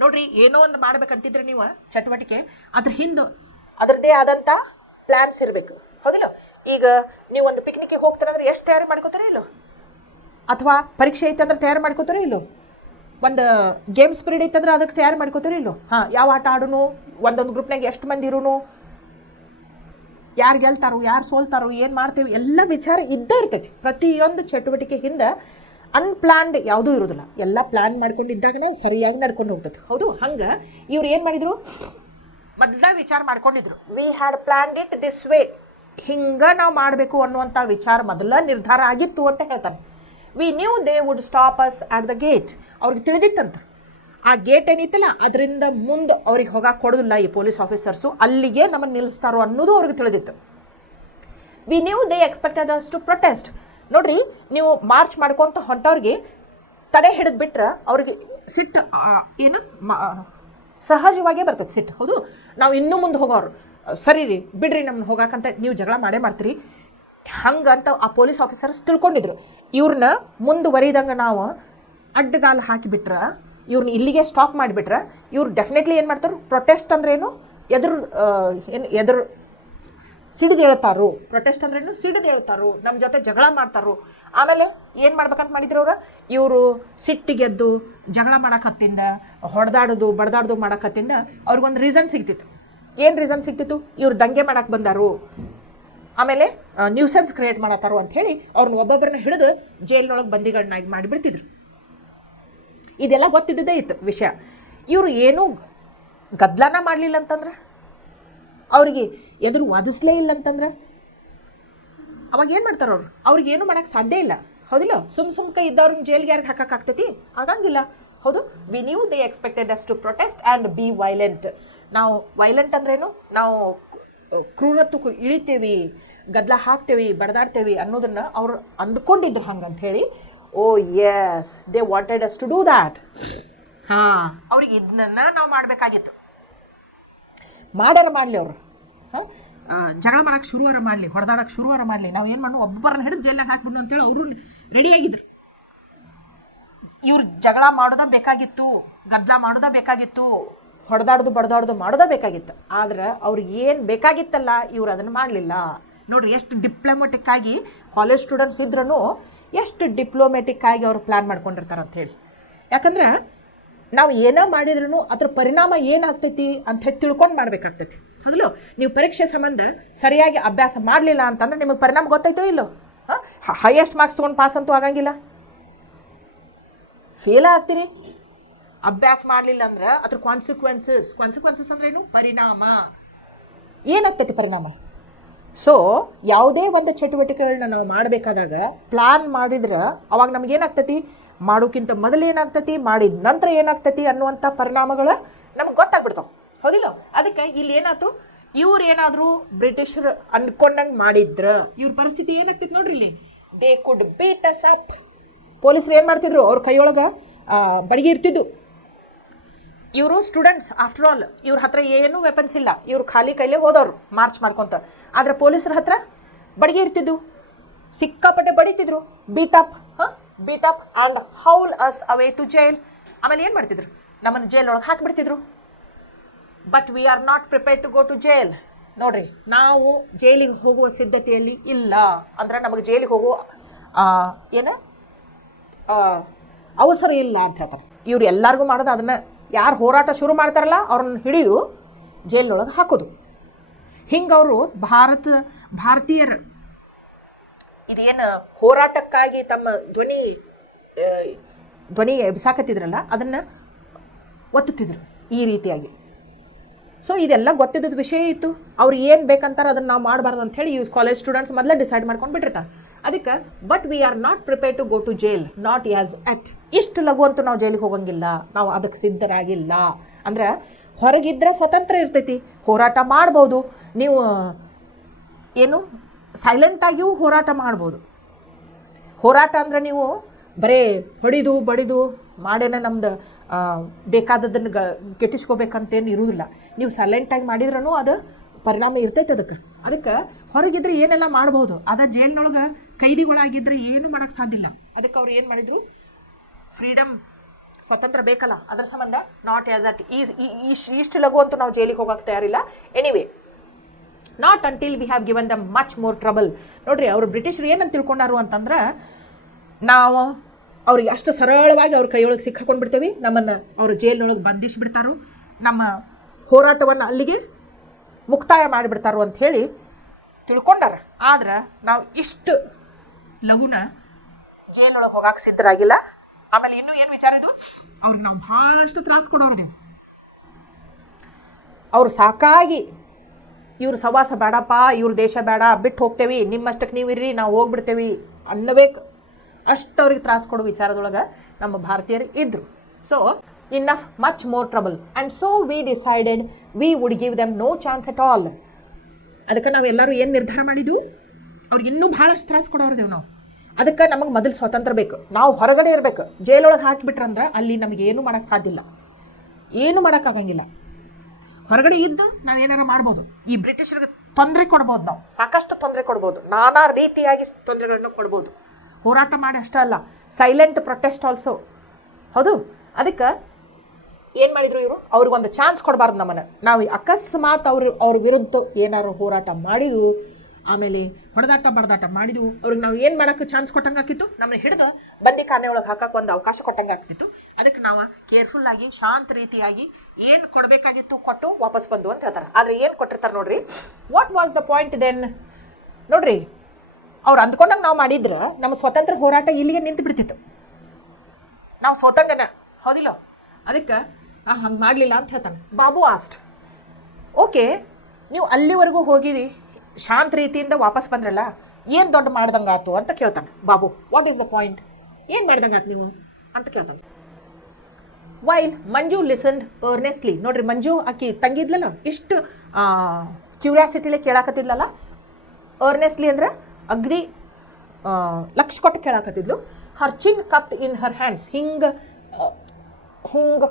ನೋಡ್ರಿ, ಏನೋ ಒಂದು ಮಾಡ್ಬೇಕಂತಿದ್ರೆ ನೀವು ಚಟುವಟಿಕೆ, ಅದ್ರ ಹಿಂದೆ ಅದರದ್ದೇ ಆದಂಥ ಪ್ಲ್ಯಾನ್ಸ್ ಇರಬೇಕು, ಹೌದಿಲ್ಲ? ಈಗ ನೀವು ಒಂದು ಪಿಕ್ನಿಕ್ಗೆ ಹೋಗ್ತಾರಂದ್ರೆ ಎಷ್ಟು ತಯಾರಿ ಮಾಡ್ಕೋತಾರೋ ಇಲ್ಲೋ, ಅಥವಾ ಪರೀಕ್ಷೆ ಐತಂದ್ರೆ ತಯಾರು ಮಾಡ್ಕೋತಾರೋ ಇಲ್ಲೋ, ಒಂದು ಗೇಮ್ಸ್ ಪೀರಿಯಡ್ ಐತಂದ್ರೆ ಅದಕ್ಕೆ ತಯಾರು ಮಾಡ್ಕೋತಾರೋ ಇಲ್ಲೋ, ಯಾವ ಆಟ ಆಡೋನು, ಒಂದೊಂದು ಗ್ರೂಪ್ನಾಗ ಎಷ್ಟು ಮಂದಿ ಇರೋನು, ಯಾರು ಗೆಲ್ತಾರೋ ಯಾರು ಸೋಲ್ತಾರೋ, ಏನು ಮಾಡ್ತೇವೆ, ಎಲ್ಲ ವಿಚಾರ ಇದ್ದೇ ಇರ್ತೈತಿ. ಪ್ರತಿಯೊಂದು ಚಟುವಟಿಕೆ ಹಿಂದೆ ಅನ್ಪ್ಲಾನ್ಡ್ ಯಾವುದೂ ಇರೋದಿಲ್ಲ. ಎಲ್ಲ ಪ್ಲ್ಯಾನ್ ಮಾಡ್ಕೊಂಡಿದ್ದಾಗನೇ ಸರಿಯಾಗಿ ನಡ್ಕೊಂಡು ಹೋಗ್ತದೆ, ಹೌದು? ಹಂಗೆ ಇವ್ರು ಏನು ಮಾಡಿದರು, ಮೊದಲ ವಿಚಾರ ಮಾಡ್ಕೊಂಡಿದ್ರು. We had planned it this way, ಹಿಂಗೆ ನಾವು ಮಾಡಬೇಕು ಅನ್ನುವಂಥ ವಿಚಾರ ಮೊದಲ ನಿರ್ಧಾರ ಆಗಿತ್ತು ಅಂತ ಹೇಳ್ತಾನೆ. We knew they would stop us at the gate. ಅವ್ರಿಗೆ ತಿಳಿದಿತ್ತಂತ ಆ ಗೇಟ್ ಏನಿತ್ತಲ್ಲ ಅದರಿಂದ ಮುಂದೆ ಅವ್ರಿಗೆ ಹೋಗಕ್ಕೆ ಕೊಡೋದಿಲ್ಲ ಈ ಪೊಲೀಸ್ ಆಫೀಸರ್ಸು, ಅಲ್ಲಿಗೆ ನಮ್ಮನ್ನು ನಿಲ್ಲಿಸ್ತಾರೋ ಅನ್ನೋದು ಅವ್ರಿಗೆ ತಿಳಿದಿತ್ತು. We knew they expected us to protest. ನೋಡ್ರಿ, ನೀವು ಮಾರ್ಚ್ ಮಾಡ್ಕೊತ ಹೊಂಟವ್ರಿಗೆ ತಡೆ ಹಿಡಿದು ಬಿಟ್ರೆ ಅವ್ರಿಗೆ ಸಿಟ್ಟು ಏನು ಸಹಜವಾಗೇ ಬರ್ತೈತೆ ಸಿಟ್ಟು, ಹೌದು? ನಾವು ಇನ್ನೂ ಮುಂದೆ ಹೋಗೋರು, ಸರಿ ರೀ ಬಿಡ್ರಿ ನಮ್ಮನ್ನ ಹೋಗಾಕಂತ ನೀವು ಜಗಳ ಮಾಡೇ ಹಂಗಂತ ಆ ಪೊಲೀಸ್ ಆಫೀಸರ್ಸ್ ತಿಳ್ಕೊಂಡಿದ್ರು. ಇವ್ರನ್ನ ಮುಂದುವರಿದಂಗೆ ನಾವು ಅಡ್ಡಗಾಲ ಹಾಕಿಬಿಟ್ರೆ, ಇವ್ರನ್ನ ಇಲ್ಲಿಗೆ ಸ್ಟಾಪ್ ಮಾಡಿಬಿಟ್ರೆ ಇವ್ರು ಡೆಫಿನೆಟ್ಲಿ ಏನು ಮಾಡ್ತಾರೆ, ಪ್ರೊಟೆಸ್ಟ್ ಅಂದ್ರೇನು ಎದುರು ಸಿಡಿದು ಹೇಳ್ತಾರೋ. ಪ್ರೊಟೆಸ್ಟ್ ಅಂದ್ರೇನು ಸಿಡಿದು ಹೇಳ್ತಾರೋ, ನಮ್ಮ ಜೊತೆ ಜಗಳ ಮಾಡ್ತಾರೋ. ಆಮೇಲೆ ಏನು ಮಾಡ್ಬೇಕಂತ ಮಾಡಿದ್ರು ಇವರು ಸಿಟ್ಟಿಗೆದ್ದು ಜಗಳ ಮಾಡಕತ್ತಿಂದ, ಹೊಡೆದಾಡೋದು ಬಡ್ದಾಡೋದು ಮಾಡಕತ್ತಿಂದ ಅವ್ರಿಗೊಂದು ರೀಸನ್ ಸಿಗ್ತಿತ್ತು. ಏನು ರೀಸನ್ ಸಿಗ್ತಿತ್ತು? ಇವ್ರು ದಂಗೆ ಮಾಡಕ್ಕೆ ಬಂದಾರು, ಆಮೇಲೆ ನ್ಯೂಸೆನ್ಸ್ ಕ್ರಿಯೇಟ್ ಮಾಡತ್ತಾರೋ ಅಂಥೇಳಿ ಅವ್ರನ್ನ ಒಬ್ಬೊಬ್ಬರನ್ನ ಹಿಡಿದು ಜೈಲಿನೊಳಗೆ ಬಂದಿಗಳನ್ನಾಗಿ ಮಾಡಿಬಿಡ್ತಿದ್ರು. ಇದೆಲ್ಲ ಗೊತ್ತಿದ್ದೇ ಇತ್ತು ವಿಷಯ. ಇವರು ಏನೂ ಗದ್ದಲನ ಮಾಡಲಿಲ್ಲ ಅಂತಂದ್ರೆ, ಅವ್ರಿಗೆ ಎದುರು ವಾದಿಸ್ಲೇ ಇಲ್ಲ ಅಂತಂದ್ರೆ ಅವಾಗ ಏನು ಮಾಡ್ತಾರೆ ಅವ್ರಿಗೇನು ಮಾಡೋಕ್ಕೆ ಸಾಧ್ಯ ಇಲ್ಲ, ಹೌದಿಲ್ಲ? ಸುಮ್ಕೆ ಇದ್ದವ್ರಿಗೆ ಜೈಲ್ಗೆ ಯಾರಿಗೆ ಹಾಕೋಕ್ಕಾಗ್ತೈತಿ? ಆಗಂಗಿಲ್ಲ, ಹೌದು? We knew they expected us to protest and be violent. ನಾವು ವೈಲೆಂಟ್ ಅಂದ್ರೇನು, ನಾವು ಕ್ರೂರತ್ವಕ್ಕೂ ಇಳಿತೇವಿ, ಗದ್ದಲ ಹಾಕ್ತೇವಿ, ಬಡದಾಡ್ತೇವಿ ಅನ್ನೋದನ್ನು ಅವ್ರು ಅಂದ್ಕೊಂಡಿದ್ರು ಹಂಗಂತ ಹೇಳಿ. Oh yes, they wanted us to do that. ಅವ್ರಿಗೆ ಇದನ್ನ ನಾವು ಮಾಡಬೇಕಾಗಿತ್ತು. ಮಾಡ್ಯಾರ ಮಾಡಲಿ ಅವರು, ಜಗಳ ಮಾಡೋಕ್ಕೆ ಶುರುವಾರ ಮಾಡಲಿ, ಹೊಡೆದಾಡೋಕ್ಕೆ ಶುರುವಾರ ಮಾಡಲಿ, ನಾವು ಏನು ಮಾಡೋ ಒಬ್ಬರನ್ನ ಹಿಡಿದು ಜೈಲಾಗ ಹಾಕ್ಬಿಡು ಅಂತೇಳಿ ಅವರು ರೆಡಿಯಾಗಿದ್ರು. ಇವ್ರು ಜಗಳ ಮಾಡೋದೇ ಬೇಕಾಗಿತ್ತು, ಗದ್ದಲ ಮಾಡೋದೇ ಬೇಕಾಗಿತ್ತು, ಬಡದಾಡೋದು ಮಾಡೋದೇ ಬೇಕಾಗಿತ್ತು. ಆದ್ರೆ ಅವ್ರಿಗೆ ಏನು ಬೇಕಾಗಿತ್ತಲ್ಲ ಇವ್ರು ಅದನ್ನು ಮಾಡಲಿಲ್ಲ. ನೋಡ್ರಿ, ಎಷ್ಟು ಡಿಪ್ಲೊಮೆಟಿಕ್ ಆಗಿ ಕಾಲೇಜ್ ಸ್ಟೂಡೆಂಟ್ಸ್ ಇದ್ರೂ ಎಷ್ಟು ಡಿಪ್ಲೊಮೆಟಿಕ್ ಆಗಿ ಅವರು ಪ್ಲ್ಯಾನ್ ಮಾಡ್ಕೊಂಡಿರ್ತಾರೆ ಅಂಥೇಳಿ. ಯಾಕಂದ್ರೆ ನಾವು ಏನೋ ಮಾಡಿದ್ರೂ ಅದ್ರ ಪರಿಣಾಮ ಏನಾಗ್ತೈತಿ ಅಂಥೇಳಿ ತಿಳ್ಕೊಂಡು ಮಾಡಬೇಕಾಗ್ತೈತಿ, ಹೌದಲ್ಲೋ? ನೀವು ಪರೀಕ್ಷೆ ಸಂಬಂಧ ಸರಿಯಾಗಿ ಅಭ್ಯಾಸ ಮಾಡಲಿಲ್ಲ ಅಂತಂದ್ರೆ ನಿಮಗೆ ಪರಿಣಾಮ ಗೊತ್ತಾಯ್ತೋ ಇಲ್ಲೋ? ಹೈಯೆಸ್ಟ್ ಮಾರ್ಕ್ಸ್ ತೊಗೊಂಡು ಪಾಸ್ ಅಂತೂ ಆಗಂಗಿಲ್ಲ, ಫೇಲ್ ಆಗ್ತೀರಿ. ಅಭ್ಯಾಸ ಮಾಡಲಿಲ್ಲ ಅಂದ್ರೆ ಅದ್ರ ಕಾನ್ಸಿಕ್ವೆನ್ಸಸ್ ಅಂದ್ರೆ ಏನು? ಪರಿಣಾಮ ಏನಾಗ್ತೈತಿ ಪರಿಣಾಮ. ಸೊ ಯಾವುದೇ ಒಂದು ಚಟುವಟಿಕೆಗಳನ್ನ ನಾವು ಮಾಡಬೇಕಾದಾಗ ಪ್ಲಾನ್ ಮಾಡಿದ್ರೆ ಅವಾಗ ನಮಗೇನಾಗ್ತೈತಿ, ಮಾಡೋಕ್ಕಿಂತ ಮೊದಲು ಏನಾಗ್ತೈತಿ, ಮಾಡಿದ ನಂತರ ಏನಾಗ್ತೈತಿ ಅನ್ನುವಂಥ ಪರಿಣಾಮಗಳು ನಮ್ಗೆ ಗೊತ್ತಾಗ್ಬಿಡ್ತಾವೆ, ಹೌದಿಲ್ಲ? ಅದಕ್ಕೆ ಇಲ್ಲಿ ಏನಾಯ್ತು, ಇವ್ರು ಏನಾದರೂ ಬ್ರಿಟಿಷರು ಅಂದ್ಕೊಂಡಂಗೆ ಮಾಡಿದ್ರ ಇವ್ರ ಪರಿಸ್ಥಿತಿ ಏನಾಗ್ತೈತಿ ನೋಡ್ರಿ. ಇಲ್ಲಿ they could beat us up. ಪೊಲೀಸರು ಏನು ಮಾಡ್ತಿದ್ರು, ಅವ್ರ ಕೈಯೊಳಗೆ ಬಡಿಗೆ ಇರ್ತಿದ್ದು. ಇವರು ಸ್ಟೂಡೆಂಟ್ಸ್ ಆಫ್ಟರ್ ಆಲ್, ಇವ್ರ ಹತ್ರ ಏನೂ ವೆಪನ್ಸ್ ಇಲ್ಲ, ಇವ್ರು ಖಾಲಿ ಕೈಲೇ ಹೋದವ್ರು ಮಾರ್ಚ್ ಮಾಡ್ಕೊತ. ಆದರೆ ಪೊಲೀಸರ ಹತ್ರ ಬಡಿಗೆ ಇರ್ತಿದ್ದು, ಸಿಕ್ಕಾಪಟ್ಟೆ ಬಡಿತಿದ್ರು, beat up and haul us away to jail. ಆಮೇಲೆ ಏನು ಮಾಡ್ತಿದ್ರು, ನಮ್ಮನ್ನು ಜೈಲ್ ಒಳಗೆ ಹಾಕಿಬಿಡ್ತಿದ್ರು. But we are not prepared to go to jail. ನೋಡ್ರಿ, ನಾವು ಜೈಲಿಗೆ ಹೋಗುವ ಸಿದ್ಧತೆಯಲ್ಲಿ ಇಲ್ಲ. ಅಂದ್ರೆ ನಮಗೆ ಜೈಲಿಗೆ ಹೋಗುವ ಏನು ಅವಸರ ಇಲ್ಲ ಅಂತ ಹೇಳ್ತಾರೆ. ಇವ್ರು ಎಲ್ಲರಿಗೂ ಮಾಡೋದು ಅದನ್ನು. ಯಾರು ಹೋರಾಟ ಶುರು ಮಾಡ್ತಾರಲ್ಲ ಅವ್ರನ್ನ ಹಿಡಿದು ಜೈಲಿನೊಳಗೆ ಹಾಕೋದು. ಹಿಂಗೆ ಅವರು ಭಾರತೀಯರ ಇದೇನು ಹೋರಾಟಕ್ಕಾಗಿ ತಮ್ಮ ಧ್ವನಿ ಎಬ್ಸಾಕತ್ತಿದ್ರಲ್ಲ ಅದನ್ನು ಒತ್ತುತ್ತಿದ್ರು ಈ ರೀತಿಯಾಗಿ. ಸೊ ಇದೆಲ್ಲ ಗೊತ್ತಿದ್ದದ ವಿಷಯ ಇತ್ತು. ಅವ್ರು ಏನು ಬೇಕಂತಾರೆ ಅದನ್ನು ನಾವು ಮಾಡಬಾರ್ದು ಅಂಥೇಳಿ ಈ ಕಾಲೇಜ್ ಸ್ಟೂಡೆಂಟ್ಸ್ ಮೊದಲೇ ಡಿಸೈಡ್ ಮಾಡ್ಕೊಂಡು ಬಿಟ್ಟಿರ್ತಾರೆ. ಅದಕ್ಕೆ but we are not prepared to go to jail, not as yet. ಇಷ್ಟು ಲಘು ಅಂತೂ ನಾವು ಜೈಲಿಗೆ ಹೋಗಂಗಿಲ್ಲ, ನಾವು ಅದಕ್ಕೆ ಸಿದ್ಧರಾಗಿಲ್ಲ. ಅಂದ್ರೆ ಹೊರಗಿದ್ರೆ ಸ್ವತಂತ್ರ ಇರ್ತೈತಿ, ಹೋರಾಟ ಮಾಡ್ಬೋದು. ನೀವು ಏನು ಸೈಲೆಂಟಾಗಿಯೂ ಹೋರಾಟ ಮಾಡ್ಬೋದು. ಹೋರಾಟ ಅಂದರೆ ನೀವು ಬರೀ ಹೊಡಿದು ಬಡಿದು ಮಾಡೇನೆ ನಮ್ದು ಬೇಕಾದದನ್ನು ಕೆಟ್ಟಿಸ್ಕೋಬೇಕಂತೇನು ಇರುವುದಿಲ್ಲ. ನೀವು ಸೈಲೆಂಟಾಗಿ ಮಾಡಿದ್ರೂ ಅದು ಪರಿಣಾಮ ಇರ್ತೈತೆ ಅದಕ್ಕೆ ಹೊರಗಿದ್ರೆ ಏನೆಲ್ಲ ಮಾಡ್ಬೋದು. ಅದ ಜೈಲಿನೊಳಗೆ ಕೈದಿಗಳಾಗಿದ್ದರೆ ಏನು ಮಾಡೋಕ್ಕೆ ಸಾಧ್ಯ ಇಲ್ಲ. ಅದಕ್ಕೆ ಅವ್ರು ಏನು ಮಾಡಿದರು, ಫ್ರೀಡಮ್ ಸ್ವತಂತ್ರ ಬೇಕಲ್ಲ, ಅದರ ಸಂಬಂಧ ನಾಟ್ ಆಸ್ ಅಟ್ ಇಷ್ಟು ಲಘು ಅಂತೂ ನಾವು ಜೈಲಿಗೆ ಹೋಗೋಕ್ಕೆ ತಯಾರಿಲ್ಲ. Anyway, not until we have given dum much more trouble. ನೋಡ್ರಿ, ಅವರು ಬ್ರಿಟಿಷರು ಏನಂತ ತಿಳ್ಕೊಂಡಾರು ಅಂತಂದ್ರೆ, ನಾವು ಅವ್ರಿಗೆ ಅಷ್ಟು ಸರಳವಾಗಿ ಅವ್ರ ಕೈಯೊಳಗೆ ಸಿಕ್ಕಾಕೊಂಡು ಬಿಡ್ತೇವೆ, ನಮ್ಮನ್ನು ಅವರು ಜೈಲಿನೊಳಗೆ ಬಂಧಿಸಿಬಿಡ್ತಾರೋ, ನಮ್ಮ ಹೋರಾಟವನ್ನು ಅಲ್ಲಿಗೆ ಮುಕ್ತಾಯ ಮಾಡಿಬಿಡ್ತಾರೋ ಅಂತ ಹೇಳಿ ತಿಳ್ಕೊಂಡಾರ. ಆದ್ರೆ ನಾವು ಇಷ್ಟು ಲಘುನ ಜೈಲಿನೊಳಗೆ ಹೋಗಕ್ಕೆ ಸಿದ್ಧರಾಗಿಲ್ಲ. ಆಮೇಲೆ ಇನ್ನೂ ಏನು ವಿಚಾರ ಇದು, ಅವ್ರಿಗೆ ನಾವು ಭಾಳಷ್ಟು ತ್ರಾಸು ಕೊಡೋರು. ಅವ್ರು ಸಾಕಾಗಿ ಇವ್ರ ಸವಾಸ ಬೇಡಪ್ಪ, ಇವ್ರ ದೇಶ ಬೇಡ, ಬಿಟ್ಟು ಹೋಗ್ತೇವೆ, ನಿಮ್ಮಷ್ಟಕ್ಕೆ ನೀವು ಇರ್ರಿ, ನಾವು ಹೋಗ್ಬಿಡ್ತೇವೆ ಅನ್ನಬೇಕು. ಅಷ್ಟು ಅವ್ರಿಗೆ ತ್ರಾಸು ಕೊಡೋ ವಿಚಾರದೊಳಗೆ ನಮ್ಮ ಭಾರತೀಯರು ಇದ್ದರು. So enough much more trouble and so we decided we would give them no chance at all. ಅದಕ್ಕೆ ನಾವೆಲ್ಲರೂ ಏನು ನಿರ್ಧಾರ ಮಾಡಿದ್ವು, ಅವ್ರಿಗೆ ಇನ್ನೂ ಭಾಳಷ್ಟು ತ್ರಾಸು ಕೊಡೋರ್ದೇವು ನಾವು. ಅದಕ್ಕೆ ನಮಗೆ ಮೊದಲು ಸ್ವಾತಂತ್ರ್ಯ ಬೇಕು, ನಾವು ಹೊರಗಡೆ ಇರಬೇಕು. ಜೈಲೊಳಗೆ ಹಾಕಿಬಿಟ್ರಂದ್ರೆ ಅಲ್ಲಿ ನಮಗೆ ಏನೂ ಮಾಡೋಕ್ಕೆ ಸಾಧ್ಯ ಇಲ್ಲ, ಏನೂ ಮಾಡೋಕ್ಕಾಗಂಗಿಲ್ಲ. ಹೊರಗಡೆ ಇದ್ದು ನಾವು ಏನಾರು ಮಾಡ್ಬೋದು. ಈ ಬ್ರಿಟಿಷರಿಗೆ ತೊಂದರೆ ಕೊಡ್ಬೋದು, ನಾವು ಸಾಕಷ್ಟು ತೊಂದರೆ ಕೊಡ್ಬೋದು, ನಾನಾ ರೀತಿಯಾಗಿ ತೊಂದರೆಗಳನ್ನು ಕೊಡ್ಬೋದು. ಹೋರಾಟ ಮಾಡಿ ಅಷ್ಟೇ ಅಲ್ಲ, ಸೈಲೆಂಟ್ ಪ್ರೊಟೆಸ್ಟ್ ಆಲ್ಸೋ. ಹೌದು, ಅದಕ್ಕೆ ಏನು ಮಾಡಿದರು ಇವರು, ಅವ್ರಿಗೊಂದು ಚಾನ್ಸ್ ಕೊಡಬಾರ್ದು ನಮ್ಮನ್ನು. ನಾವು ಅಕಸ್ಮಾತ್ ಅವ್ರ ವಿರುದ್ಧ ಏನಾರು ಹೋರಾಟ ಮಾಡಿದ್ವು, ಆಮೇಲೆ ಹೊಡೆದಾಟ ಬಡದಾಟ ಮಾಡಿದ್ವು, ಅವ್ರಿಗೆ ನಾವು ಏನು ಮಾಡೋಕ್ಕೆ ಚಾನ್ಸ್ ಕೊಟ್ಟಂಗೆ ಆಗ್ತಿತ್ತು, ನಮ್ಮನ್ನು ಹಿಡಿದು ಬಂದಿ ಖಾನೆ ಒಳಗೆ ಹಾಕೋಕ್ಕೆ ಒಂದು ಅವಕಾಶ ಕೊಟ್ಟಂಗೆ ಆಗ್ತಿತ್ತು. ಅದಕ್ಕೆ ನಾವು ಕೇರ್ಫುಲ್ಲಾಗಿ ಶಾಂತ ರೀತಿಯಾಗಿ ಏನು ಕೊಡಬೇಕಾಗಿತ್ತು ಕೊಟ್ಟು ವಾಪಸ್ ಬಂದು ಅಂತ ಹೇಳ್ತಾರೆ. ಆದರೆ ಏನು ಕೊಟ್ಟಿರ್ತಾರೆ ನೋಡ್ರಿ, what was the point then? ನೋಡ್ರಿ, ಅವ್ರು ಅಂದ್ಕೊಂಡಂಗೆ ನಾವು ಮಾಡಿದ್ರೆ ನಮ್ಮ ಸ್ವತಂತ್ರ ಹೋರಾಟ ಇಲ್ಲಿಗೆ ನಿಂತು ಬಿಡ್ತಿತ್ತು, ನಾವು ಸೋತಂಗನ. ಹೌದಿಲ್ಲ? ಅದಕ್ಕೆ ಹಂಗೆ ಮಾಡಲಿಲ್ಲ ಅಂತ ಹೇಳ್ತಾನೆ. ಬಾಬು ಆಸ್ಟ್, ಓಕೆ, ನೀವು ಅಲ್ಲಿವರೆಗೂ ಹೋಗಿದಿ, ಶಾಂತ ರೀತಿಯಿಂದ ವಾಪಸ್ ಬಂದ್ರಲ್ಲ, ಏನು ದೊಡ್ಡ ಮಾಡ್ದಂಗಾತು ಅಂತ ಕೇಳ್ತಾನೆ Babu. What is the point? ಏನು ಮಾಡ್ದಂಗಾತು ನೀವು ಅಂತ ಕೇಳ್ತಾನೆ. ವೈಲ್ ಮಂಜು ಲಿಸನ್ಡ್ ಅರ್ನೆಸ್ಟ್ಲಿ. ನೋಡ್ರಿ, ಮಂಜು ಆಕಿ ತಂಗಿದ್ಲಲ್ಲ, ಇಷ್ಟು ಕ್ಯೂರಿಯಾಸಿಟಿಲೇ ಕೇಳಾಕತ್ತಿದ್ಲಲ್ಲ. ಅರ್ನೆಸ್ಟ್ಲಿ ಅಂದ್ರೆ ಅಗ್ದಿ ಲಕ್ಷ ಕೊಟ್ಟು ಕೇಳಾಕತ್ತಿದ್ಲು. ಹರ್ ಚಿನ್ ಕಪ್ ಇನ್ ಹರ್ ಹ್ಯಾಂಡ್ಸ್. ಹಿಂಗೆ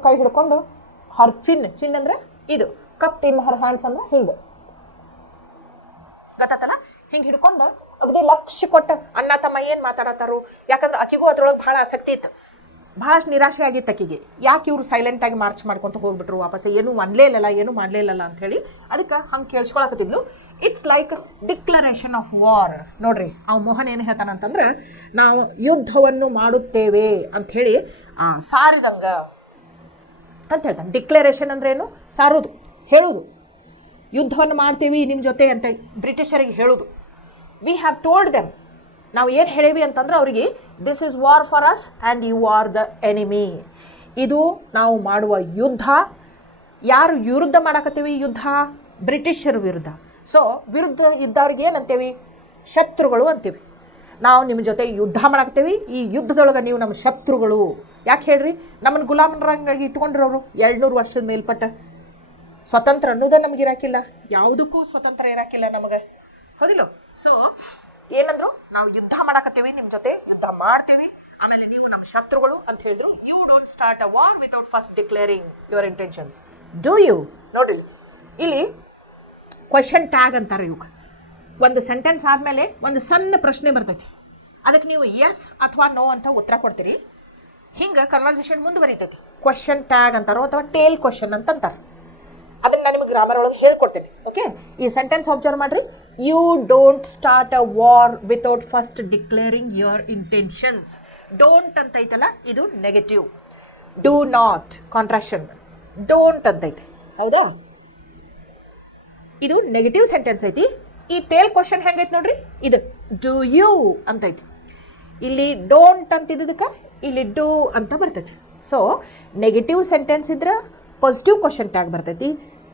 ಕೈ ಹಿಡ್ಕೊಂಡು, ಹರ್ ಚಿನ್ ಅಂದ್ರೆ ಇದು, ಕಪ್ ಇನ್ ಹರ್ ಹ್ಯಾಂಡ್ಸ್ ಅಂದ್ರೆ ಹಿಂಗೆ, ಗೊತ್ತಾತಲ್ಲ? ಹಿಂಗೆ ಹಿಡ್ಕೊಂಡು ಅಗದಿ ಲಕ್ಷ ಕೊಟ್ಟು ಅಣ್ಣ ತಮ್ಮ ಏನು ಮಾತಾಡತ್ತಾರು. ಯಾಕಂದ್ರೆ ಆಕಿಗೂ ಅದ್ರೊಳಗೆ ಭಾಳ ಆಸಕ್ತಿ ಇತ್ತು, ಭಾಳಷ್ಟು ನಿರಾಶೆ ಆಗಿತ್ತು ಆಕಿಗೆ. ಯಾಕೆ ಇವರು ಸೈಲೆಂಟಾಗಿ ಮಾರ್ಚ್ ಮಾಡ್ಕೊತ ಹೋಗ್ಬಿಟ್ರು ವಾಪಸ್, ಏನೂ ಮಾಡಲೇ ಇಲ್ಲಲ್ಲ ಅಂಥೇಳಿ. ಅದಕ್ಕೆ ಹಂಗೆ ಕೇಳಿಸ್ಕೊಳಕತ್ತಿದ್ಲು. It's like declaration of war. ನೋಡ್ರಿ, ಮೋಹನ್ ಏನು ಹೇಳ್ತಾನಂತಂದ್ರೆ, ನಾವು ಯುದ್ಧವನ್ನು ಮಾಡುತ್ತೇವೆ ಅಂಥೇಳಿ ಸಾರಿದಂಗ ಅಂತ ಹೇಳ್ತಾನೆ. ಡಿಕ್ಲರೇಷನ್ ಅಂದ್ರೇನು? ಸಾರೋದು, ಹೇಳೋದು. ಯುದ್ಧವನ್ನು ಮಾಡ್ತೀವಿ ನಿಮ್ಮ ಜೊತೆ ಅಂತ ಬ್ರಿಟಿಷರಿಗೆ ಹೇಳೋದು. ವಿ ಹ್ಯಾವ್ ಟೋಲ್ಡ್ ದೆಮ್, ನಾವು ಏನು ಹೇಳೇವಿ ಅಂತಂದ್ರೆ ಅವರಿಗೆ, this is war for us and you are the enemy. ಇದು ನಾವು ಮಾಡುವ ಯುದ್ಧ. ಯಾರು ವಿರುದ್ಧ ಮಾಡಕತ್ತೀವಿ ಯುದ್ಧ? ಬ್ರಿಟಿಷರ ವಿರುದ್ಧ. ಸೊ ವಿರುದ್ಧ ಇದ್ದವ್ರಿಗೆ ಏನಂತೇವಿ? ಶತ್ರುಗಳು ಅಂತೀವಿ. ನಾವು ನಿಮ್ಮ ಜೊತೆ ಯುದ್ಧ ಮಾಡಾಕ್ತೇವೆ, ಈ ಯುದ್ಧದೊಳಗೆ ನೀವು ನಮ್ಮ ಶತ್ರುಗಳು. ಯಾಕೆ ಹೇಳ್ರಿ? ನಮ್ಮನ್ನು ಗುಲಾಮರಂಗಾಗಿ ಇಟ್ಕೊಂಡ್ರವರು 200 ವರ್ಷದ ಮೇಲ್ಪಟ್ಟ. ಸ್ವತಂತ್ರ ಅನ್ನೋದೇ ನಮಗೆ ಇರಾಕಿಲ್ಲ, ಯಾವುದಕ್ಕೂ ಸ್ವತಂತ್ರ ಇರಾಕಿಲ್ಲ ನಮಗೆ. ಹೌದಿಲ್ಲ? ಸೊ ಏನಂದ್ರು, ನಾವು ಯುದ್ಧ ಮಾಡಾಕತ್ತೀವಿ, ನಿಮ್ಮ ಜೊತೆ ಯುದ್ಧ ಮಾಡ್ತೀವಿ, ಆಮೇಲೆ ನೀವು ನಮ್ಮ ಶತ್ರುಗಳು ಅಂತ ಹೇಳಿದ್ರು. You don't start a war without first declaring your intentions. Do you ನೋಡ್ರಿ ಇಲ್ಲಿ ಕ್ವೆಶನ್ ಟ್ಯಾಗ್ ಅಂತಾರೆ ಇವಾಗ. ಒಂದು ಸೆಂಟೆನ್ಸ್ ಆದಮೇಲೆ ಒಂದು ಸಣ್ಣ ಪ್ರಶ್ನೆ ಬರ್ತೈತಿ, ಅದಕ್ಕೆ ನೀವು ಎಸ್ ಅಥವಾ ನೋ ಅಂತ ಉತ್ತರ ಕೊಡ್ತೀರಿ. ಹಿಂಗೆ ಕನ್ವರ್ಸೇಷನ್ ಮುಂದುವರಿತೈತಿ. ಕ್ವೆಶನ್ ಟ್ಯಾಗ್ ಅಂತಾರೋ ಅಥವಾ ಟೇಲ್ ಕ್ವೆಶನ್ ಅಂತ ಅಂತಾರೆ. ಅದನ್ನು ನಾನು ನಿಮಗೆ ಗ್ರಾಮರ್ ಒಳಗೆ ಹೇಳ್ಕೊಡ್ತೀನಿ. ಓಕೆ, ಈ ಸೆಂಟೆನ್ಸ್ ಅಬ್ಸರ್ವ್ ಮಾಡಿರಿ. You don't start a war without first declaring your intentions. Don't ಅಂತ ಐತಲ್ಲ, ಇದು negative. Do not contraction, don't ಅಂತೈತಿ, ಹೌದಾ? ಇದು ನೆಗೆಟಿವ್ ಸೆಂಟೆನ್ಸ್ ಐತಿ. ಈ ಟೇಲ್ ಕ್ವಶನ್ ಹೆಂಗೈತಿ ನೋಡ್ರಿ, ಇದು ಡೂ ಯು ಅಂತೈತಿ. ಇಲ್ಲಿ ಡೋಂಟ್ ಅಂತಿದ್ದಕ್ಕೆ ಇಲ್ಲಿ ಡೂ ಅಂತ ಬರ್ತೈತಿ. ಸೊ ನೆಗೆಟಿವ್ ಸೆಂಟೆನ್ಸ್ ಇದ್ರೆ ಪಾಸಿಟಿವ್ ಕ್ವಶನ್ ಟ್ಯಾಗ್ ಬರ್ತೈತಿ,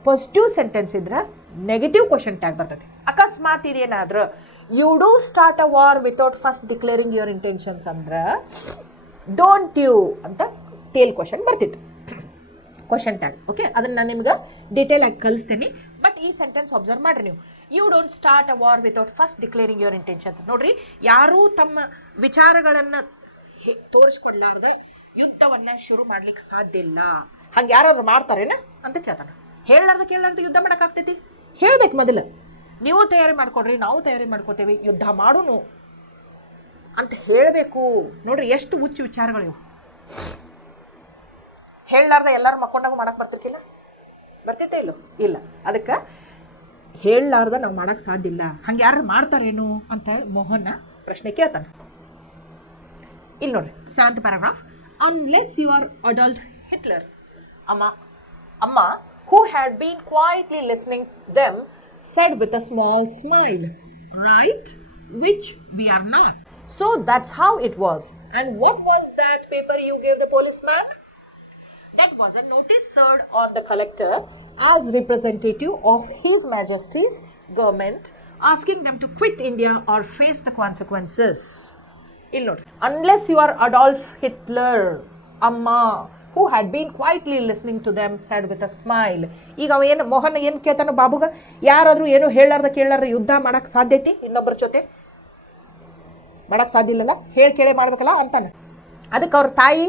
ಪಾಸಿಟಿವ್ ಸೆಂಟೆನ್ಸ್ ಇದ್ರೆ ನೆಗೆಟಿವ್ ಕ್ವಶನ್ ಟ್ಯಾಗ್ ಬರ್ತೈತಿ. ಅಕಸ್ಮಾತ್ ಇದೇನಾದ್ರೆ you do start a war without first declaring your intentions ಅಂದ್ರೆ ಡೋಂಟ್ ಯು ಅಂತ ಟೇಲ್ ಕ್ವಶನ್ ಬರ್ತಿತ್ತು, ಕ್ವಶನ್ ಟ್ಯಾಗ್. ಓಕೆ, ಅದನ್ನು ನಾನು ನಿಮ್ಗೆ ಡೀಟೇಲ್ ಆಗಿ ಕಲಿಸ್ತೇನೆ. ಬಟ್ ಈ ಸೆಂಟೆನ್ಸ್ ಅಬ್ಸರ್ವ್ ಮಾಡ್ರಿ ನೀವು. You don't start a war without first declaring your intentions. ನೋಡ್ರಿ, ಯಾರೂ ತಮ್ಮ ವಿಚಾರಗಳನ್ನು ತೋರಿಸ್ಕೊಡ್ಲಾರ್ದೆ ಯುದ್ಧವನ್ನು ಶುರು ಮಾಡ್ಲಿಕ್ಕೆ ಸಾಧ್ಯ ಇಲ್ಲ. ಹಂಗೆ ಯಾರಾದ್ರೂ ಮಾಡ್ತಾರೇನ ಅಂತ ಕೇಳ್ತಾನೆ. ಹೇಳಲಾರ್ದೆ ಯುದ್ಧ ಮಾಡೋಕ್ಕಾಗ್ತೈತಿ? ಹೇಳ್ಬೇಕು ಮೊದಲು. ನೀವು ತಯಾರಿ ಮಾಡ್ಕೊಡ್ರಿ, ನಾವು ತಯಾರಿ ಮಾಡ್ಕೋತೇವೆ, ಯುದ್ಧ ಮಾಡೋನು ಅಂತ ಹೇಳಬೇಕು. ನೋಡ್ರಿ ಎಷ್ಟು ಹುಚ್ಚು ವಿಚಾರಗಳಿವು. ಹೇಳಲಾರ್ದೆ ಎಲ್ಲರೂ ಮಕ್ಕೊಂಡಾಗ ಮಾಡಕ್ಕೆ ಬರ್ತಿರ್ಕಿಲ್ಲ, ಬರ್ತಿತ್ತೇ ಇಲ್ಲೋ? ಇಲ್ಲ. ಅದಕ್ಕೆ ಹೇಳಲಾರ್ದೆ ನಾವು ಮಾಡೋಕ್ಕೆ ಸಾಧ್ಯ ಇಲ್ಲ. ಹಂಗೆ ಯಾರು ಮಾಡ್ತಾರೇನು ಅಂತ ಹೇಳಿ ಮೋಹನ ಪ್ರಶ್ನೆ ಕೇಳ್ತಾನೆ. ಇಲ್ಲಿ ನೋಡ್ರಿ, 7th paragraph. Unless you are Adolf Hitler, Amma, who had been quietly listening them, said with a small smile, right? Which we are not. So that's how it was. And what was that paper you gave the policeman? That was a notice served on the collector as representative of His Majesty's government, asking them to quit India or face the consequences. ಇಲ್ಲಿ ನೋಡ್ರಿ, unless you are Adolf Hitler, Amma who had been quietly listening to them said with a smile. ಈಗ ಅವ ಏನು ಮೋಹನ್ ಏನು ಕೇಳ್ತಾನ ಬಾಬುಗ, ಯಾರಾದರೂ ಏನು ಹೇಳಾರ್ದ ಕೇಳಾರ್ದ ಯುದ್ಧ ಮಾಡಕ್ಕೆ ಸಾಧ್ಯ ಐತಿ? ಇನ್ನೊಬ್ಬರ ಜೊತೆ ಮಾಡಕ್ಕೆ ಸಾಧ್ಯ ಇಲ್ಲಲ್ಲ, ಕೇಳೇ ಮಾಡ್ಬೇಕಲ್ಲ ಅಂತಾನೆ. ಅದಕ್ಕೆ ಅವ್ರ ತಾಯಿ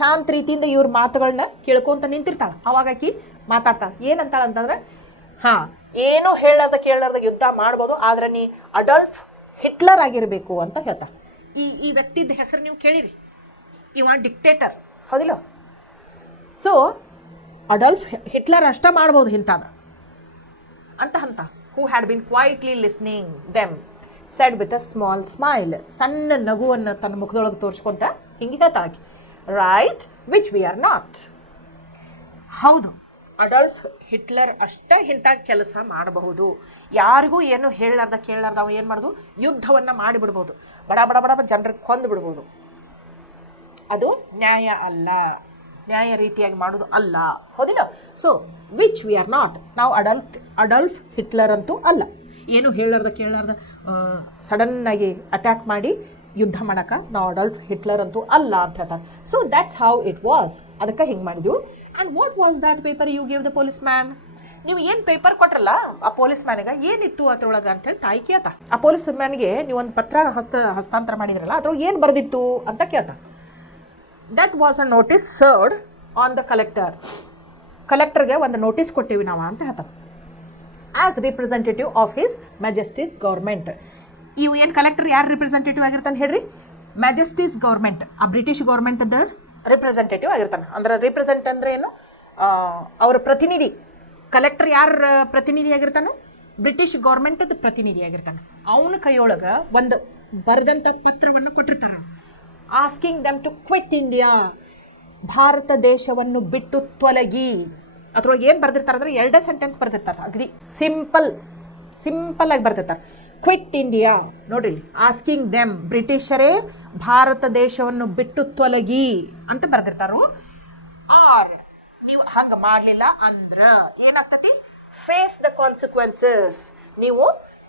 ಶಾಂತ ರೀತಿಯಿಂದ ಇವ್ರ ಮಾತುಗಳನ್ನ ಕೇಳ್ಕೊಂತ ನಿಂತಿರ್ತಾಳೆ. ಅವಾಗ ಆಕಿ ಮಾತಾಡ್ತಾಳೆ. ಏನಂತಾಳೆ ಅಂತಂದ್ರೆ, ಹಾಂ, ಏನು ಹೇಳಾರ್ದ ಕೇಳಾರ್ದ ಯುದ್ಧ ಮಾಡ್ಬೋದು, ಆದ್ರೆ ನೀ ಅಡಾಲ್ಫ್ ಹಿಟ್ಲರ್ ಆಗಿರಬೇಕು ಅಂತ ಹೇಳ್ತಾಳೆ. ಈ ವ್ಯಕ್ತಿದ ಹೆಸರು ನೀವು ಕೇಳಿರಿ, ಇವ ಡಿಕ್ಟೇಟರ್, ಹೌದಿಲ್ಲ? ಸೊ ಅಡಾಲ್ಫ್ ಹಿಟ್ಲರ್ ಅಷ್ಟ ಮಾಡ್ಬೋದು ಇಂಥದ ಅಂತ. Who had been quietly listening them said with a small smile. ಸಣ್ಣ ನಗುವನ್ನು ತನ್ನ ಮುಖದೊಳಗೆ ತೋರಿಸ್ಕೊಂತ ಹಿಂಗೆ ಹೇಳ್ತಾಳೆ, right which we are not. ಹೌದು, ಅಡಾಲ್ಫ್ ಹಿಟ್ಲರ್ ಅಷ್ಟೇ ಇಂಥ ಕೆಲಸ ಮಾಡಬಹುದು. ಯಾರಿಗೂ ಏನು ಹೇಳಲಾರ್ದ ಕೇಳಲಾರ್ದ ಅವ ಏನು ಮಾಡೋದು, ಯುದ್ಧವನ್ನು ಮಾಡಿಬಿಡ್ಬೋದು, ಬಡ ಜನರಿಗೆ ಕೊಂದು ಬಿಡ್ಬೋದು. ಅದು ನ್ಯಾಯ ಅಲ್ಲ, ನ್ಯಾಯ ರೀತಿಯಾಗಿ ಮಾಡೋದು ಅಲ್ಲ, ಹೌದಿಲ್ಲ? So which we are not. ನಾವು ಅಡಾಲ್ಫ್ ಹಿಟ್ಲರ್ ಅಂತೂ ಅಲ್ಲ. ಏನು ಹೇಳಲಾರ್ದ ಕೇಳಲಾರ್ದ ಸಡನ್ನಾಗಿ ಅಟ್ಯಾಕ್ ಮಾಡಿ ಯುದ್ಧ ಮಾಡೋಕೆ ನಾವು ಅಡಾಲ್ಫ್ ಹಿಟ್ಲರ್ ಅಂತೂ ಅಲ್ಲ ಅಂತ ಹೇಳ್ತಾರೆ. So that's how it was. ಅದಕ್ಕೆ ಹಿಂಗೆ ಮಾಡಿದ್ವು. And what was that paper you give the policeman? ನೀವು ಏನು ಪೇಪರ್ ಕೊಟ್ರಲ್ಲ ಆ ಪೊಲೀಸ್ ಮ್ಯಾನಿಗೆ, ಏನಿತ್ತು ಅದ್ರೊಳಗೆ ಅಂತೇಳಿ ತಾಯಿ ಕೇಳ್ತ. ಆ ಪೊಲೀಸ್ ಮ್ಯಾನ್ಗೆ ನೀವು ಒಂದು ಪತ್ರ ಹಸ್ತಾಂತರ ಮಾಡಿದ್ರಲ್ಲ, ಅದ್ರೊಳಗೆ ಏನು ಬರೆದಿತ್ತು ಅಂತ ಕೇಳ್ತ. That was a notice served on the collector. ಕಲೆಕ್ಟರ್ಗೆ ಒಂದು ನೋಟಿಸ್ ಕೊಟ್ಟಿವಿ ನಾವು ಅಂತ ಹೇಳ್ತಾರೆ. As representative of his majesty's government. ಇವು ಏನು ಕಲೆಕ್ಟರ್ ಯಾರು ರಿಪ್ರೆಸೆಂಟೇಟಿವ್ ಆಗಿರ್ತಾನೆ ಹೇಳ್ರಿ? ಮ್ಯಾಜೆಸ್ಟೀಸ್ ಗೌರ್ಮೆಂಟ್, ಆ ಬ್ರಿಟಿಷ್ ಗೌರ್ಮೆಂಟ್ದ ರಿಪ್ರೆಸೆಂಟೇಟಿವ್ ಆಗಿರ್ತಾನೆ. ಅಂದ್ರೆ ರಿಪ್ರೆಸೆಂಟ್ ಅಂದ್ರೆ ಏನು? ಅವರ ಪ್ರತಿನಿಧಿ. ಕಲೆಕ್ಟರ್ ಯಾರ ಪ್ರತಿನಿಧಿ ಆಗಿರ್ತಾನೆ? ಬ್ರಿಟಿಷ್ ಗೌರ್ಮೆಂಟದ ಪ್ರತಿನಿಧಿ ಆಗಿರ್ತಾನೆ. ಅವನ ಕೈಯೊಳಗೆ ಒಂದು ಬರೆದಂಥ ಪತ್ರವನ್ನು ಕೊಟ್ಟಿರ್ತಾನೆ, asking them to quit India, ಭಾರತ ದೇಶವನ್ನು ಬಿಟ್ಟು ತೊಲಗಿ. ಅದ್ರೊಳಗೆ ಏನು ಬರ್ದಿರ್ತಾರೆ ಅಂದರೆ 2 ಸೆಂಟೆನ್ಸ್ ಬರ್ದಿರ್ತಾರೆ. ಅಗದಿ ಸಿಂಪಲ್ ಆಗಿ ಬರ್ದಿರ್ತಾರೆ. ಕ್ವಿಟ್ ಇಂಡಿಯಾ ನೋಡ್ರಿ, ಆಸ್ಕಿಂಗ್ ದೆಮ್, ಬ್ರಿಟಿಷರೇ ಭಾರತ ದೇಶವನ್ನು ಬಿಟ್ಟು ತೊಲಗಿ ಅಂತ ಬರ್ದಿರ್ತಾರೋ. ಆರ್ ನೀವು ಹಂಗೆ ಮಾಡಲಿಲ್ಲ ಅಂದ್ರೆ ಏನಾಗ್ತತಿ? ಫೇಸ್ ದ ಕಾನ್ಸಿಕ್ವೆನ್ಸಸ್, ನೀವು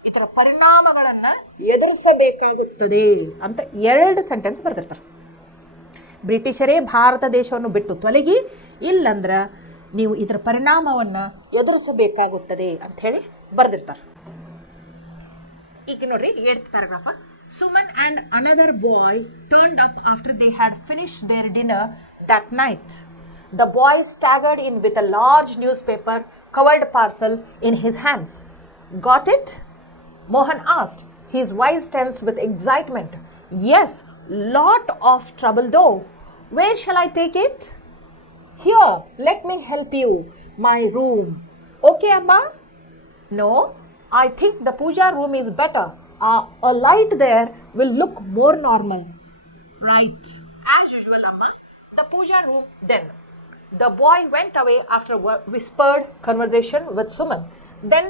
ಇದರ ಪರಿಣಾಮಗಳನ್ನು ಎದುರಿಸಬೇಕಾಗುತ್ತದೆ ಅಂತ 2 ಸೆಂಟೆನ್ಸ್ ಬರ್ದಿರ್ತಾರೆ. ಬ್ರಿಟಿಷರೇ ಭಾರತ ದೇಶವನ್ನು ಬಿಟ್ಟು ತೊಲಗಿ, ಇಲ್ಲಂದ್ರೆ ನೀವು ಇದರ ಪರಿಣಾಮವನ್ನು ಎದುರಿಸಬೇಕಾಗುತ್ತದೆ ಅಂತ ಹೇಳಿ ಬರ್ದಿರ್ತಾರೆ. ಈಗ ನೋಡ್ರಿ 8th paragraph. Suman and another boy turned up after they had finished their dinner that night. The boy staggered in with a large newspaper covered parcel in his hands. Got it? Mohan asked, his voice tense with excitement. Yes, lot of trouble though. Where shall I take it? Here, let me help you. My room. Okay, Amma? No, I think the puja room is better. A light there will look more normal. Right. As usual, Amma. The puja room then. The boy went away after a whispered conversation with Suman. Then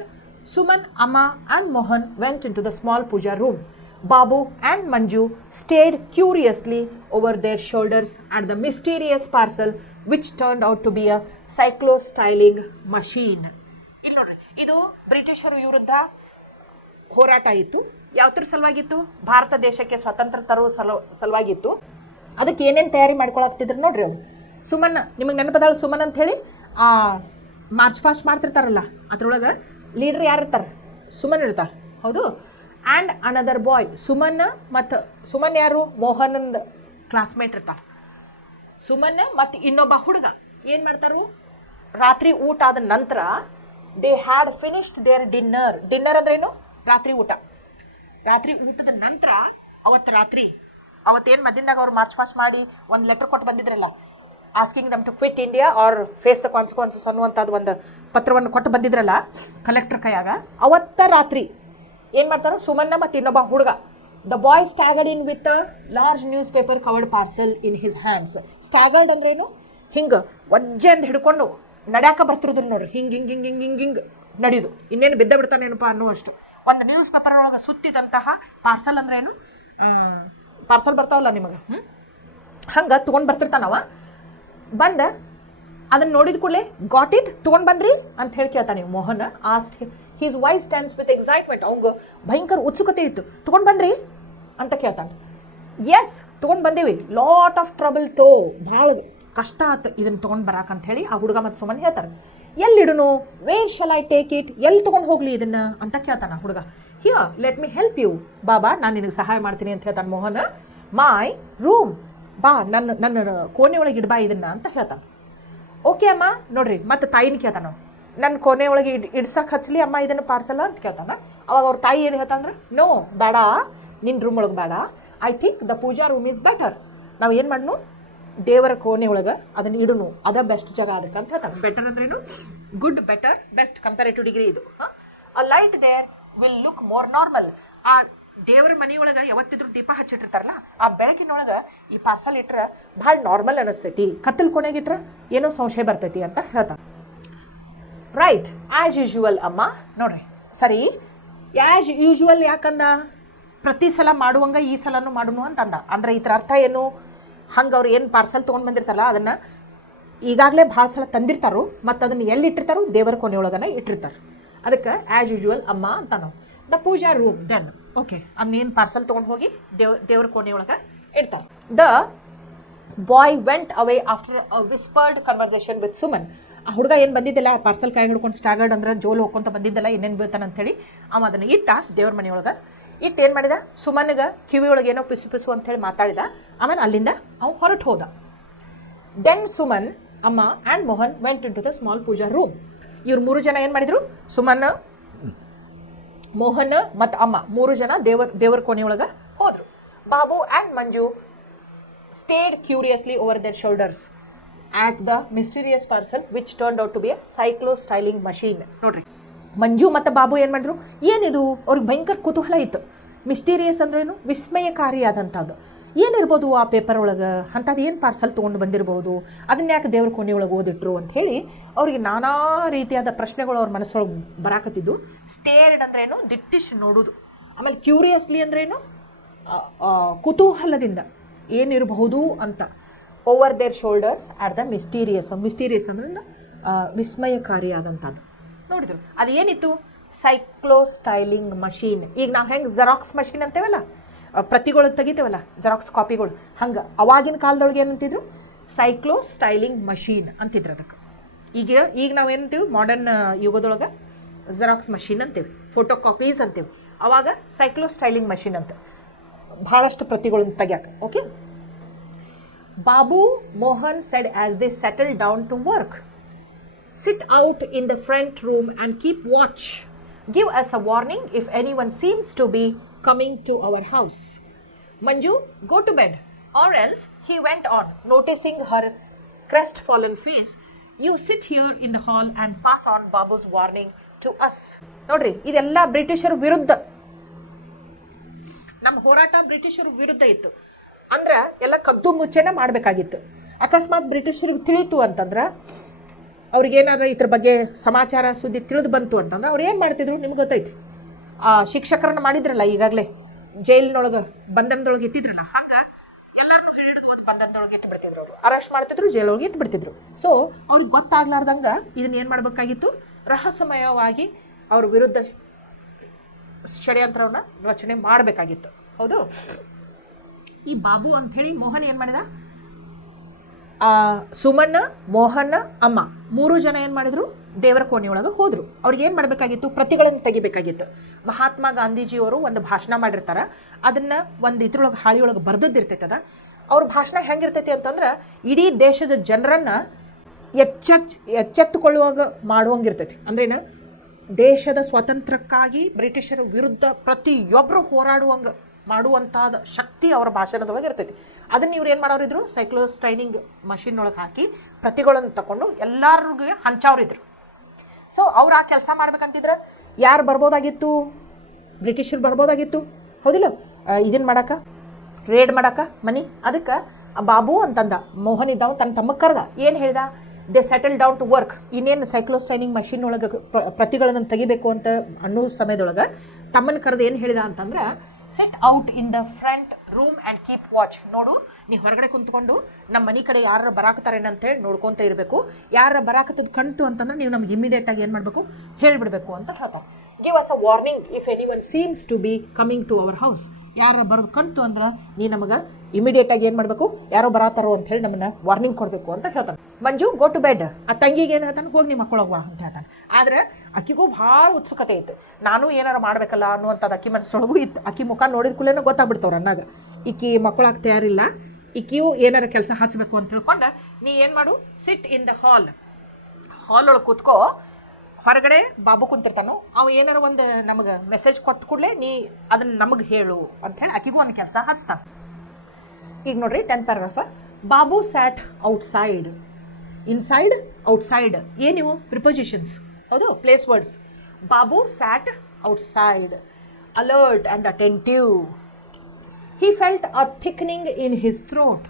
Suman, Amma and Mohan went into the small puja room. Babu and Manju stared curiously over their shoulders at the mysterious parcel which turned out to be a cyclo-styling machine. ಇಲ್ಲಿ ನೋಡ್ರಿ, ಇದು ಬ್ರಿಟಿಷರು ವಿರುದ್ಧ ಹೋರಾಟ ಇತ್ತು. ಯಾವ್ದ್ರ ಸಲುವಾಗಿತ್ತು? ಭಾರತ ದೇಶಕ್ಕೆ ಸ್ವಾತಂತ್ರ್ಯ ತರುವ ಸಲುವಾಗಿತ್ತು. ಅದಕ್ಕೆ ಏನೇನು ತಯಾರಿ ಮಾಡ್ಕೊಳಕ್ತಿದ್ರು ನೋಡ್ರಿ ಅವ್ರು. ಸುಮನ್, ನಿಮಗೆ ನೆನಪದಾಳ ಸುಮನ್ ಅಂತ ಹೇಳಿ ಮಾರ್ಚ್ ಫಾಸ್ಟ್ ಮಾಡ್ತಿರ್ತಾರಲ್ಲ, ಅದ್ರೊಳಗೆ ಲೀಡ್ರ್ ಯಾರು ಇರ್ತಾರೆ? ಸುಮನ್ ಇರ್ತಾರೆ, ಹೌದು. ಆ್ಯಂಡ್ ಅನದರ್ ಬಾಯ್, ಸುಮನ್ ಮತ್ತು ಸುಮನ್ ಯಾರು? ಮೋಹನಂದ್ ಕ್ಲಾಸ್ಮೇಟ್ ಇರ್ತಾರೆ. ಸುಮನ್ ಮತ್ತು ಇನ್ನೊಬ್ಬ ಹುಡುಗ ಏನು ಮಾಡ್ತಾರು? ರಾತ್ರಿ ಊಟ ಆದ ನಂತರ they had finished their dinner. Dinner ಅಂದ್ರೇನು? ರಾತ್ರಿ ಊಟ. ರಾತ್ರಿ ಊಟದ ನಂತರ ಅವತ್ತೇನು ಮಧ್ಯಾಹ್ನದಾಗ ಅವ್ರು ಮಾರ್ಚ್ ಪಾಸ್ಟ್ ಮಾಡಿ ಒಂದು ಲೆಟರ್ ಕೊಟ್ಟು ಬಂದಿದ್ರಲ್ಲ, asking them to quit India or face the consequences ಅನ್ನುವಂಥದ್ದು ಒಂದು ಪತ್ರವನ್ನು ಕೊಟ್ಟು ಬಂದಿದ್ರಲ್ಲ ಕಲೆಕ್ಟರ್ ಕೈಯಾಗ, ಅವತ್ತ ರಾತ್ರಿ ಏನು ಮಾಡ್ತಾರೆ? ಸುಮನ್ನ ಮತ್ತು ಇನ್ನೊಬ್ಬ ಹುಡುಗ, the boy staggered in with a large news paper covered parcel in his hands. Staggered ಅಂದ್ರೇನು? ಹಿಂಗೆ ವಜ್ಜೆ ಅಂತ ಹಿಡ್ಕೊಂಡು ನಡ್ಯಾಕ ಬರ್ತಿರೋದ್ರು ನೋಡ್ರಿ, ಹಿಂಗೆ ನಡೆಯೋದು. ಇನ್ನೇನು ಬಿದ್ದ ಬಿಡ್ತಾನೇನಪ್ಪ ಅನ್ನುವಷ್ಟು ಒಂದು ನ್ಯೂಸ್ ಪೇಪರ್ ಒಳಗೆ ಸುತ್ತಿದಂತಹ ಪಾರ್ಸಲ್ ಅಂದ್ರೇನು? ಪಾರ್ಸಲ್ ಬರ್ತಾವಲ್ಲ ನಿಮಗೆ, ಹಂಗೆ ತೊಗೊಂಡು ಬರ್ತಿರ್ತಾನವ. ಬಂದ ಅದನ್ನು ನೋಡಿದ ಕೂಡಲೇ ಗಾಟ್ ಇಟ್, ತೊಗೊಂಡು ಬಂದ್ರಿ ಅಂತ ಹೇಳಿ ಕೇಳ್ತಾನೆ ನೀವು. Mohan asked his voice tense with excitement. ಅವಂಗೆ ಭಯಂಕರ ಉತ್ಸುಕತೆ ಇತ್ತು. ತೊಗೊಂಡು ಬಂದ್ರಿ ಅಂತ ಕೇಳ್ತಾನೆ. ಎಸ್, ತೊಗೊಂಡು ಬಂದೇವಿ. ಲಾಟ್ ಆಫ್ ಟ್ರಬಲ್ ತೋ, ಭಾಳ ಕಷ್ಟ ಆಯ್ತು ಇದನ್ನು ತೊಗೊಂಡು ಬರಾಕಂತ ಹೇಳಿ ಆ ಹುಡುಗ ಮತ್ತು ಸುಮನ್ ಹೇಳ್ತಾರೆ. ಎಲ್ಲಿಡುನು? Where shall I take it? ಎಲ್ಲಿ ತೊಗೊಂಡು ಹೋಗ್ಲಿ ಇದನ್ನು ಅಂತ ಕೇಳ್ತಾನೆ ಹುಡುಗ. Here let me help you. ಬಾಬಾ, ನಾನು ನಿನಗೆ ಸಹಾಯ ಮಾಡ್ತೀನಿ ಅಂತ ಹೇಳ್ತಾನೆ ಮೋಹನ್. ಮೈ ರೂಮ್, ಬಾ ನನ್ನ ಕೋಣೆ ಒಳಗೆ ಇಡ್ಬಾ ಇದನ್ನು ಅಂತ ಹೇಳ್ತಾನೆ. ಓಕೆ ಅಮ್ಮ. ನೋಡ್ರಿ, ಮತ್ತೆ ತಾಯಿನ ಕೇಳ್ತಾನ, ನನ್ನ ಕೋಣೆ ಒಳಗೆ ಇಡ್ಸಕ್ಕೆ ಹಚ್ಚಲಿ ಅಮ್ಮ ಇದನ್ನು ಪಾರ್ಸಲ್ ಅಂತ ಕೇಳ್ತಾನೆ. ಅವಾಗ ಅವ್ರ ತಾಯಿ ಏನು ಹೇಳ್ತಾನಂದ್ರೆ, ನೋ, ಬೇಡ, ನಿನ್ನ ರೂಮ್ ಒಳಗೆ ಬೇಡ. I think the puja room is better. ನಾವು ಏನು ಮಾಡ್ನು? ದೇವರ ಕೋಣೆ ಒಳಗೆ ಅದನ್ನು ಇಡುನು, ಅದ ಬೆಸ್ಟ್ ಜಾಗ ಅದಕ್ಕೆ ಅಂತ ಹೇಳ್ತಾನೆ. ಬೆಟರ್ ಅಂದ್ರೇನು? Good, better, best, comparative degree ಇದು. A light there will look more normal. ಆ ದೇವರ ಮನೆಯೊಳಗೆ ಯಾವತ್ತಿದ್ರು ದೀಪ ಹಚ್ಚಿಟ್ಟಿರ್ತಾರಲ್ಲ, ಆ ಬೆಳಕಿನೊಳಗೆ ಈ ಪಾರ್ಸಲ್ ಇಟ್ರೆ ಭಾಳ ನಾರ್ಮಲ್ ಅನಿಸ್ತೈತಿ. ಕತ್ತಲ್ ಕೊನೆಗಿಟ್ರೆ ಏನೋ ಸಂಶಯ ಬರ್ತೈತಿ ಅಂತ ಹೇಳ್ತಾನೆ. ರೈಟ್, ಆ್ಯಸ್ ಯೂಶುವಲ್ ಅಮ್ಮ. ನೋಡ್ರಿ, ಸರಿ, ಆ್ಯಸ್ ಯೂಶುವಲ್ ಯಾಕಂದ? ಪ್ರತಿ ಸಲ ಮಾಡುವಂಗ ಈ ಸಲನೂ ಮಾಡುನು ಅಂತಂದ. ಅಂದ್ರೆ ಇದ್ರ ಅರ್ಥ ಏನು? ಹಂಗೆ ಅವ್ರು ಏನು ಪಾರ್ಸಲ್ ತೊಗೊಂಡು ಬಂದಿರ್ತಾರಲ್ಲ ಅದನ್ನು ಈಗಾಗಲೇ ಭಾಳ ಸಲ ತಂದಿರ್ತಾರೋ, ಮತ್ತು ಅದನ್ನು ಎಲ್ಲಿ ಇಟ್ಟಿರ್ತಾರೋ? ದೇವರ ಕೊನೆಯೊಳಗನ ಇಟ್ಟಿರ್ತಾರೆ. ಅದಕ್ಕೆ ಆ್ಯಸ್ ಯೂಶುವಲ್ ಅಮ್ಮ ಅಂತ ನಾವು. The puja room done. Okay, ಅದನ್ನೇನು ಪಾರ್ಸಲ್ ತೊಗೊಂಡು ಹೋಗಿ ದೇವ್ರ ಕೋಣೆಯೊಳಗೆ ಇಡ್ತಾರೆ. The boy went away after a whispered conversation with Suman. ಆ ಹುಡುಗ ಏನು ಬಂದಿದ್ದಿಲ್ಲ, ಪಾರ್ಸಲ್ ಕೈ ಹಿಡ್ಕೊಂಡು ಸ್ಟಾಗರ್ಡ್ ಅಂದ್ರೆ ಜೋಲು ಹೋಗ್ಕೊಂತ ಬಂದಿದ್ದಲ್ಲ, ಇನ್ನೇನು ಬೀಳ್ತಾನೆ ಅಂಥೇಳಿ ಅವ ಅದನ್ನು ಇಟ್ಟ ದೇವ್ರ ಮನೆಯೊಳಗೆ. ಇಟ್ಟು ಏನು ಮಾಡಿದ? ಸುಮನ್ಗೆ ಕಿವಿಯೊಳಗೆ ಏನೋ ಪಿಸು ಪಿಸು ಅಂಥೇಳಿ ಮಾತಾಡಿದ. ಆಮೇಲೆ ಅಲ್ಲಿಂದ ಅವ್ನು ಹೊರಟು ಹೋದ. ದೆನ್ ಸುಮನ್, ಅಮ್ಮ and Mohan went into the small puja room. ಇವ್ರು ಮೂರು ಜನ ಏನು ಮಾಡಿದರು? ಸುಮನ್, ಮೋಹನ್ ಮತ್ತು ಅಮ್ಮ ಮೂರು ಜನ ದೇವರ ಕೋಣೆಯೊಳಗೆ ಹೋದರು. Babu and Manju stayed curiously over their shoulders at the mysterious parcel which turned out to be a cyclostyling machine. ನೋಡ್ರಿ, ಮಂಜು ಮತ್ತು ಬಾಬು ಏನು ಮಾಡಿದ್ರು? ಏನಿದು? ಅವ್ರಿಗೆ ಭಯಂಕರ ಕುತೂಹಲ ಇತ್ತು. ಮಿಸ್ಟೀರಿಯಸ್ ಅಂದ್ರೇನು? ವಿಸ್ಮಯಕಾರಿಯಾದಂಥದ್ದು. ಏನಿರ್ಬೋದು ಆ ಪೇಪರ್ ಒಳಗೆ? ಅಂಥದ್ದು ಏನು ಪಾರ್ಸಲ್ ತೊಗೊಂಡು ಬಂದಿರ್ಬೋದು? ಅದನ್ನ ಯಾಕೆ ದೇವ್ರ ಕೋಣೆಯೊಳಗೆ ಓದಿಟ್ರು ಅಂಥೇಳಿ ಅವ್ರಿಗೆ ನಾನಾ ರೀತಿಯಾದ ಪ್ರಶ್ನೆಗಳು ಅವ್ರ ಮನಸ್ಸೊಳಗೆ ಬರಾಕತ್ತಿದ್ದು. ಸ್ಟೇರ್ಡ್ ಅಂದ್ರೇನು? ದಿಟ್ಟಿಸಿ ನೋಡೋದು. ಆಮೇಲೆ ಕ್ಯೂರಿಯಸ್ಲಿ ಅಂದ್ರೇನು? ಕುತೂಹಲದಿಂದ ಏನಿರಬಹುದು ಅಂತ. Over their shoulders at the mysterious. Mysterious ಅಂದ್ರೆ ವಿಸ್ಮಯಕಾರಿಯಾದಂಥದ್ದು. ನೋಡಿದ್ರು ಅದು ಏನಿತ್ತು? Cyclostyling machine. ಈಗ ನಾವು ಹೆಂಗೆ ಜೆರಾಕ್ಸ್ ಮಷೀನ್ ಅಂತೇವಲ್ಲ, ಪ್ರತಿಗಳು ತೆಗಿತೇವಲ್ಲ, ಜೆರಾಕ್ಸ್ ಕಾಪಿಗಳು, ಹಂಗೆ ಅವಾಗಿನ ಕಾಲದೊಳಗೆ ಏನಂತಿದ್ರು? ಸೈಕ್ಲೋ ಸ್ಟೈಲಿಂಗ್ ಮಷೀನ್ ಅಂತಿದ್ರು ಅದಕ್ಕೆ. ಈಗ ನಾವು ಏನಂತೀವಿ? ಮಾಡರ್ನ್ ಯುಗದೊಳಗೆ ಜೆರಾಕ್ಸ್ ಮಷೀನ್ ಅಂತೇವೆ, ಫೋಟೋ ಕಾಪೀಸ್ ಅಂತೇವೆ. ಅವಾಗ ಸೈಕ್ಲೋ ಸ್ಟೈಲಿಂಗ್ ಮಷೀನ್ ಅಂತ. ಭಾಳಷ್ಟು ಪ್ರತಿಗಳನ್ನು ತೆಗ್ಯಾಕ. Okay, Babu Mohan said as they settled down to work, sit out in the front room and keep watch. Give us a warning if anyone seems to be coming to our house. Manju, go to bed. Or else, he went on, noticing her crestfallen face. You sit here in the hall and pass on Babu's warning to us. ನೋಡ್ರಿ, ಇದೆಲ್ಲ ಬ್ರಿಟಿಷರ ವಿರುದ್ಧ, ನಮ್ಮ ಹೋರಾಟ ಬ್ರಿಟಿಷರ ವಿರುದ್ಧ ಇತ್ತು. ಅಂದ್ರೆ ಎಲ್ಲ ಕದ್ದು ಮುಚ್ಚೆನ ಮಾಡಬೇಕಾಗಿತ್ತು. ಅಕಸ್ಮಾತ್ ಬ್ರಿಟಿಷರಿಗೆ ತಿಳಿತು ಅಂತಂದ್ರೆ, ಅವ್ರಿಗೇನಾದ್ರು ಇದ್ರ ಬಗ್ಗೆ ಸಮಾಚಾರ ಸುದ್ದಿ ತಿಳಿದು ಬಂತು ಅಂತಂದ್ರೆ ಅವ್ರು ಏನು ಮಾಡ್ತಿದ್ರು ನಿಮ್ಗೆ ಗೊತ್ತೈತಿ. ಶಿಕ್ಷಕರನ್ನ ಮಾಡಿದ್ರಲ್ಲ, ಈಗಾಗಲೇ ಜೈಲಿನೊಳಗೆ ಬಂಧನದೊಳಗೆ ಇಟ್ಟಿದ್ರಲ್ಲ, ಹಂಗೆ ಎಲ್ಲರನ್ನೂ ಹಿಡಿದು ಹೋಗಿ ಬಂಧನದೊಳಗೆ ಇಟ್ಟು ಬಿಡ್ತಿದ್ರು. ಅವರು ಅರೆಸ್ಟ್ ಮಾಡ್ತಿದ್ರು, ಜೈಲೊಳಗೆ ಇಟ್ಟು ಬಿಡ್ತಿದ್ರು. ಸೊ ಅವ್ರಿಗೆ ಗೊತ್ತಾಗ್ಲಾರ್ದಂಗೆ ಇದನ್ನ ಏನು ಮಾಡಬೇಕಾಗಿತ್ತು, ರಹಸ್ಯಮಯವಾಗಿ ಅವ್ರ ವಿರುದ್ಧ ಷಡ್ಯಂತ್ರವನ್ನು ರಚನೆ ಮಾಡಬೇಕಾಗಿತ್ತು. ಹೌದು, ಈ ಬಾಬು ಅಂಥೇಳಿ ಮೋಹನ್ ಏನು ಮಾಡಿದ, ಸುಮನ್ನ, ಮೋಹನ್, ಅಮ್ಮ 3 ಜನ ಏನು ಮಾಡಿದ್ರು, ದೇವರ ಕೋಣೆಯೊಳಗೆ ಹೋದರು. ಅವ್ರಿಗೆ ಏನು ಮಾಡಬೇಕಾಗಿತ್ತು, ಪ್ರತಿಗಳನ್ನು ತೆಗಿಬೇಕಾಗಿತ್ತು. ಮಹಾತ್ಮ ಗಾಂಧೀಜಿಯವರು ಒಂದು ಭಾಷಣ ಮಾಡಿರ್ತಾರೆ, ಅದನ್ನು ಒಂದು ಇದ್ರೊಳಗೆ ಹಾಳಿಯೊಳಗೆ ಬರೆದಿರ್ತೈತೆ. ಅವ್ರ ಭಾಷಣ ಹೆಂಗಿರ್ತೈತಿ ಅಂತಂದ್ರೆ, ಇಡೀ ದೇಶದ ಜನರನ್ನು ಎಚ್ಚೆತ್ತುಕೊಳ್ಳುವಾಗ ಮಾಡುವಂಗಿರ್ತೈತಿ. ಅಂದ್ರೇನು, ದೇಶದ ಸ್ವಾತಂತ್ರ್ಯಕ್ಕಾಗಿ ಬ್ರಿಟಿಷರ ವಿರುದ್ಧ ಪ್ರತಿಯೊಬ್ಬರು ಹೋರಾಡುವಂಗೆ ಮಾಡುವಂಥದ್ದು ಶಕ್ತಿ ಅವರ ಭಾಷಣದೊಳಗೆ ಇರ್ತೈತಿ. ಅದನ್ನು ಇವ್ರು ಏನು ಮಾಡೋರಿದ್ರು, ಸೈಕ್ಲೋಸ್ಟೈನಿಂಗ್ ಮಷಿನ್ ಒಳಗೆ ಹಾಕಿ ಪ್ರತಿಗಳನ್ನು ತಗೊಂಡು ಎಲ್ಲರಿಗೂ ಹಂಚವ್ರಿದ್ರು. ಸೊ ಅವ್ರು ಆ ಕೆಲಸ ಮಾಡ್ಬೇಕಂತಿದ್ರೆ ಯಾರು ಬರ್ಬೋದಾಗಿತ್ತು, ಬ್ರಿಟಿಷರು ಬರ್ಬೋದಾಗಿತ್ತು. ಹೌದಿಲ್ಲ, ಇದನ್ನು ಮಾಡಕ್ಕೆ, ರೇಡ್ ಮಾಡಕ್ಕೆ ಮನಿ. ಅದಕ್ಕೆ ಬಾಬು ಅಂತಂದ, ಮೋಹನ್ ಇದ್ದಾವ ತನ್ನ ತಮ್ಮ ಕರ್ದ, ಏನು ಹೇಳ್ದ, they settle down to work. ಇನ್ನೇನು ಸೈಕ್ಲೋಸ್ಟೈನಿಂಗ್ ಮಷಿನ್ ಒಳಗೆ ಪ್ರತಿಗಳನ್ನು ತೆಗಿಬೇಕು ಅಂತ ಅನ್ನೋ ಸಮಯದೊಳಗೆ ತಮ್ಮನ ಕರೆದು ಏನು ಹೇಳಿದ ಅಂತಂದ್ರೆ, sit out in the front room and keep watch. ನೋಡು, ನೀವು ಹೊರಗಡೆ ಕುಂತ್ಕೊಂಡು ನಮ್ಮ ಮನೆ ಕಡೆ ಯಾರು ಬರಾಕತ್ತಾರೇನಂತೇಳಿ ನೋಡ್ಕೊತ ಇರಬೇಕು. ಯಾರು ಬರಾಕತ್ತದ ಕಂತು ಅಂತಂದ್ರೆ ನೀವು ನಮ್ಗೆ ಇಮಿಡಿಯೇಟಾಗಿ ಏನು ಮಾಡಬೇಕು, ಹೇಳಿಬಿಡ್ಬೇಕು ಅಂತ ಹೇಳ್ತಾರೆ. Give us a warning if anyone seems to be coming to our house. ಯಾರು ಬರೋದು ಕಂತು ಅಂದ್ರೆ ನೀ ನಮಗೆ ಇಮಿಡಿಯೇಟಾಗಿ ಏನು ಮಾಡಬೇಕು, ಯಾರೋ ಬರಾತಾರೋ ಅಂತ ಹೇಳಿ ನಮ್ಮನ್ನ ವಾರ್ನಿಂಗ್ ಕೊಡಬೇಕು ಅಂತ ಹೇಳ್ತಾನೆ. ಮಂಜು, ಗೋ ಟು ಬೆಡ್. ಆ ತಂಗಿಗೆ ಏನು ಹೇಳ್ತಾನೆ, ಹೋಗಿ ನಿಮ್ಮ ಮಕ್ಕಳೋಗುವ ಅಂತ ಹೇಳ್ತಾನೆ. ಆದರೆ ಅಕ್ಕಿಗೂ ಭಾಳ ಉತ್ಸುಕತೆ ಇತ್ತು, ನಾನು ಏನಾರು ಮಾಡಬೇಕಲ್ಲ ಅನ್ನುವಂಥದ್ದು ಅಕ್ಕಿ ಮನಸ್ಸೊಳಗೂ ಇತ್ತು. ಅಕ್ಕಿ ಮುಖ ನೋಡಿದ ಕೂಡಲೇ ಗೊತ್ತಾಗ್ಬಿಡ್ತವ್ರು ಅನ್ನಾಗ, ಈಕಿ ಮಕ್ಕಳಾಗ ತಯಾರಿಲ್ಲ, ಈಕಿಯೂ ಏನಾರು ಕೆಲಸ ಹಚ್ಚಬೇಕು ಅಂತ ತಿಳ್ಕೊಂಡು ನೀ ಏನು ಮಾಡು, ಸಿಟ್ ಇನ್ ದ ಹಾಲ್ ಒಳಗೆ ಕೂತ್ಕೋ. ಹೊರಗಡೆ ಬಾಬು ಕುಂತಿರ್ತಾನೋ, ಅವು ಏನಾರು ಒಂದು ನಮಗೆ ಮೆಸೇಜ್ ಕೊಟ್ಟು ಕೂಡಲೇ ನೀ ಅದನ್ನು ನಮಗೆ ಹೇಳು ಅಂಥೇಳಿ ಆಕಿಗೂ ಒಂದು ಕೆಲಸ ಹಚ್ತಾನೆ. ಈಗ ನೋಡ್ರಿ 10th paragraph. Babu sat outside. Inside, outside ಏನಿವು ಪ್ರಿಪೋಸಿಷನ್ಸ್. ಹೌದು, place words. Babu sat outside, alert and attentive. He felt a thickening in his throat.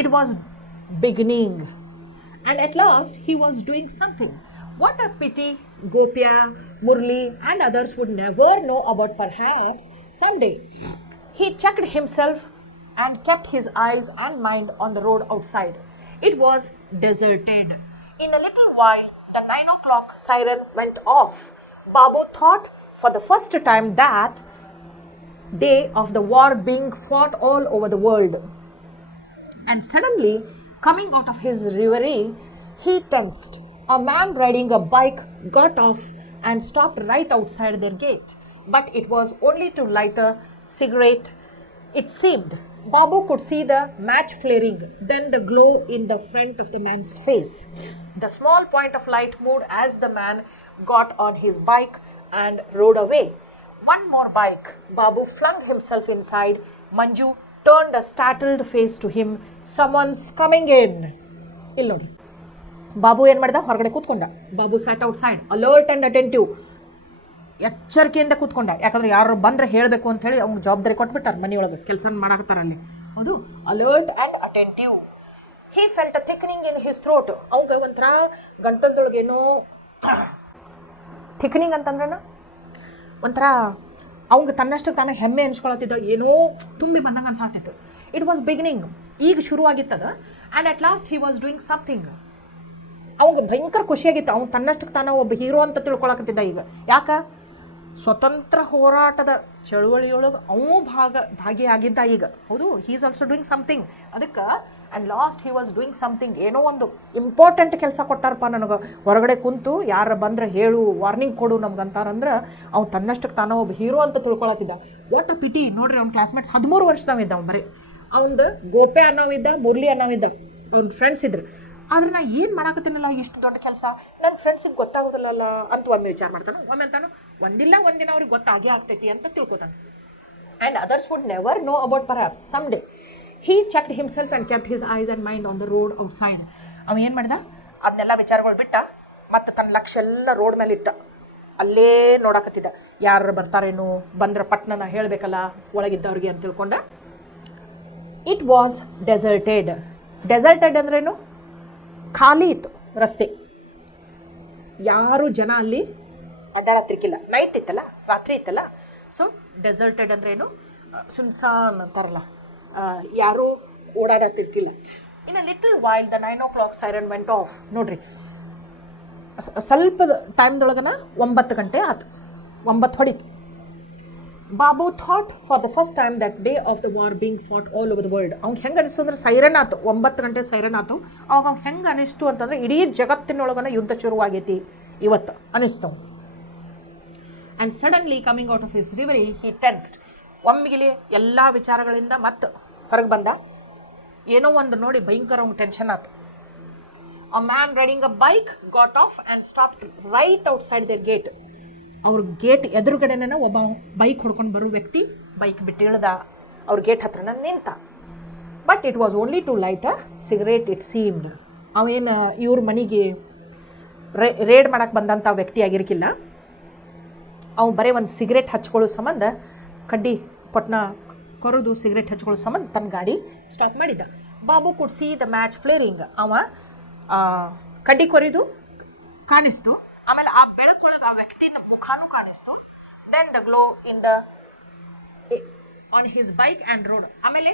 It was beginning. And at last he was doing something. What a pity Gopya, Murli and others would never know about, perhaps someday. He checked himself and kept his eyes and mind on the road outside. It was deserted. In a little while, the 9 o'clock siren went off. Babu thought for the first time that day of the war being fought all over the world. And suddenly, coming out of his reverie, he tensed. A man riding a bike got off and stopped right outside their gate. But it was only to light a cigarette, it seemed. Babu could see the match flaring, then the glow in the front of the man's face. The small point of light moved as the man got on his bike and rode away. One more bike. Babu flung himself inside. Manju turned a startled face to him. Someone's coming in. ಇಲ್ಲಿ ನೋಡಿ, ಬಾಬು ಏನು ಮಾಡಿದ, ಹೊರಗಡೆ ಕೂತ್ಕೊಂಡ. Babu sat outside, alert and attentive, ಎಚ್ಚರಿಕೆಯಿಂದ ಕೂತ್ಕೊಂಡ. ಯಾಕಂದ್ರೆ ಯಾರು ಬಂದರೆ ಹೇಳಬೇಕು ಅಂತ ಹೇಳಿ ಅವ್ನಿಗೆ ಜವಾಬ್ದಾರಿ ಕೊಟ್ಬಿಟ್ಟಾರೆ, ಮನೆಯೊಳಗೆ ಕೆಲಸ ಮಾಡಾಕತ್ತಾರಲ್ಲಿ. ಹೌದು, alert and attentive. He felt a thickening in his throat. ಅವಂಗೆ ಒಂಥರ ಗಂಟಲದೊಳಗೇನೋ ಥಿಕ್ನಿಂಗ್ ಅಂತಂದ್ರೇನು ಒಂಥರ ಅವಂಗೆ ತನ್ನಷ್ಟಕ್ಕೆ ತಾನೇ ಹೆಮ್ಮೆ ಅನ್ಸ್ಕೊಳತ್ತಿದ್ದ, ಏನೋ ತುಂಬಿ ಬಂದಂಗೆ ಅನ್ಸಾತಿತ್ತು. ಇಟ್ ವಾಸ್ ಬಿಗಿನಿಂಗ್, ಈಗ ಶುರುವಾಗಿತ್ತದ. And at last he was doing something. ಅವಂಗೆ ಭಯಂಕರ ಖುಷಿಯಾಗಿತ್ತು, ಅವ್ನು ತನ್ನಷ್ಟಕ್ಕೆ ತಾನು ಒಬ್ಬ ಹೀರೋ ಅಂತ ತಿಳ್ಕೊಳಕತ್ತಿದ್ದ. ಈಗ ಯಾಕೆ, ಸ್ವತಂತ್ರ ಹೋರಾಟದ ಚಳುವಳಿಯೊಳಗೆ ಅವನು ಭಾಗಿಯಾಗಿದ್ದ ಈಗ. ಹೌದು, he is also doing something. ಅದಕ್ಕೆ and last he was doing something, ಏನೋ ಒಂದು ಇಂಪಾರ್ಟೆಂಟ್ ಕೆಲಸ ಕೊಟ್ಟಾರಪ್ಪ ನನಗೆ, ಹೊರಗಡೆ ಕುಂತು ಯಾರು ಬಂದ್ರೆ ಹೇಳು, ವಾರ್ನಿಂಗ್ ಕೊಡು ನಮ್ಗಂತಾರಂದ್ರೆ ಅವ್ನು ತನ್ನಷ್ಟಕ್ಕೆ ತಾನೋ ಒಬ್ಬ ಹೀರೋ ಅಂತ ತಿಳ್ಕೊಳತ್ತಿದ್ದ. ವಾಟ್ ಅ ಪಿಟಿ ನೋಡ್ರಿ, ಅವ್ನ ಕ್ಲಾಸ್ಮೇಟ್ಸ್ 13 ವರ್ಷದವಿದ್ದ ಅವ್ನು. ಬರೀ ಅವ್ನದು ಗೋಪೆ ಅನ್ನೋವಿದ್ದ, ಮುರಳಿ ಅನ್ನೋವಿದ್ದ, ಅವ್ನ ಫ್ರೆಂಡ್ಸ್ ಇದ್ರು. ಆದ್ರೆ ನಾ ಏನು ಮಾಡಾಕತ್ತೀನಲ್ಲ ಇಷ್ಟು ದೊಡ್ಡ ಕೆಲಸ, ನನ್ನ ಫ್ರೆಂಡ್ಸಿಗೆ ಗೊತ್ತಾಗೋದಿಲ್ಲಲ್ಲ ಅಂತ ಒಮ್ಮೆ ವಿಚಾರ ಮಾಡ್ತಾನೆ. ಒಮ್ಮೆ ಅಂತಾನು ಒಂದಿಲ್ಲ ಒಂದಿನ ಅವ್ರಿಗೆ ಗೊತ್ತಾಗೇ ಆಗ್ತೈತಿ ಅಂತ ತಿಳ್ಕೊತಾನೆ. And others would never know about perhaps some day. He checked himself and kept his eyes and mind on the road outside. ಅವ ಏನು ಮಾಡ್ದ, ಅದನ್ನೆಲ್ಲ ವಿಚಾರಗಳು ಬಿಟ್ಟ, ಮತ್ತು ತನ್ನ ಲಕ್ಷ್ಯ ಎಲ್ಲ ರೋಡ್ ಮೇಲೆ ಇಟ್ಟ. ಅಲ್ಲೇ ನೋಡಾಕತ್ತಿದ್ದ, ಯಾರು ಬರ್ತಾರೇನು, ಬಂದ್ರೆ ಪಟ್ನನ ಹೇಳಬೇಕಲ್ಲ ಒಳಗಿದ್ದವ್ರಿಗೆ ಅಂತ ತಿಳ್ಕೊಂಡ. It was deserted. ಡೆಸರ್ಟೆಡ್ ಅಂದ್ರೇನು, ಖಾಲಿ ಇತ್ತು ರಸ್ತೆ, ಯಾರು ಜನ ಅಲ್ಲಿ ಅಡ್ಡಾಡತ್ತಿರ್ಕಿಲ್ಲ. ನೈಟ್ ಇತ್ತಲ್ಲ, ರಾತ್ರಿ ಇತ್ತಲ್ಲ. ಸೊ ಡೆಸರ್ಟೆಡ್ ಅಂದ್ರೇನು, ಸುನ್ಸಾನ್ ಅಂತಾರಲ್ಲ, ಯಾರೂ ಓಡಾಡತ್ತಿರ್ಕಿಲ್ಲ. In a little while the 9 o'clock siren went off. ನೋಡ್ರಿ, ಸ್ವಲ್ಪ ಟೈಮ್ದೊಳಗನ 9 ಗಂಟೆ ಆಯ್ತು, 9 ಹೊಡಿತು. Babu thought for the first time that day of the war being fought all over the world. ಅವ್ಗೆ ಹೆಂಗೆ ಅನಿಸ್ತು ಅಂದ್ರೆ, ಸೈರನ್ ಆಯ್ತು, 9 ಗಂಟೆ ಸೈರನ್ ಆಯ್ತು. ಅವಾಗ ಅವ್ನು ಹೆಂಗೆ ಅನಿಸ್ತು ಅಂತಂದ್ರೆ, ಇಡೀ ಜಗತ್ತಿನೊಳಗನ ಯುದ್ಧ ಶುರುವಾಗೈತಿ ಇವತ್ತು ಅನಿಸ್ತು. And suddenly coming out of his reverie he tensed. ಒಮ್ಮಿಗಿಲಿ ಎಲ್ಲ ವಿಚಾರಗಳಿಂದ ಮತ್ತೆ ಹೊರಗೆ ಬಂದ. ಏನೋ ಒಂದು ನೋಡಿ ಭಯಂಕರ ಟೆನ್ಷನ್ ಆಯ್ತು. A man riding a bike got off and stopped right outside their gate. ಅವ್ರ ಗೇಟ್ ಎದುರುಗಡೆನ ಒಬ್ಬ ಬೈಕ್ ಹೊಡ್ಕೊಂಡು ಬರೋ ವ್ಯಕ್ತಿ ಬೈಕ್ ಬಿಟ್ಟು ಇಳ್ದ, ಅವ್ರ ಗೇಟ್ ಹತ್ರನ ನಿಂತ. But it was only to light a cigarette it seemed. ಅವೇನು ಇವ್ರ ಮನೆಗೆ ರೇಡ್ ಮಾಡಕ್ಕೆ ಬಂದಂಥ ವ್ಯಕ್ತಿ ಆಗಿರ್ಕಿಲ್ಲ. ಅವು ಬರೀ ಒಂದು ಸಿಗರೇಟ್ ಹಚ್ಕೊಳ್ಳೋ ಸಂಬಂಧ, ಕಡ್ಡಿ ಪಟ್ನ ಕೊರೋದು ಸಿಗರೇಟ್ ಹಚ್ಕೊಳ್ಳೋ ಸಂಬಂಧ ತನ್ನ ಗಾಡಿ ಸ್ಟಾಪ್ ಮಾಡಿದ್ದ. Babu could see the match flaring. ಅವ ಕಡ್ಡಿ ಕೊರಿದು ಕಾಣಿಸ್ತು. ಆಮೇಲೆ ಆ ಬೆಳಕೊಳಗೆ ಆ ವ್ಯಕ್ತಿನ ಮುಖಾನು ಕಾಣಿಸ್ತು. Then the glow in the on his bike and road. ಆಮೇಲೆ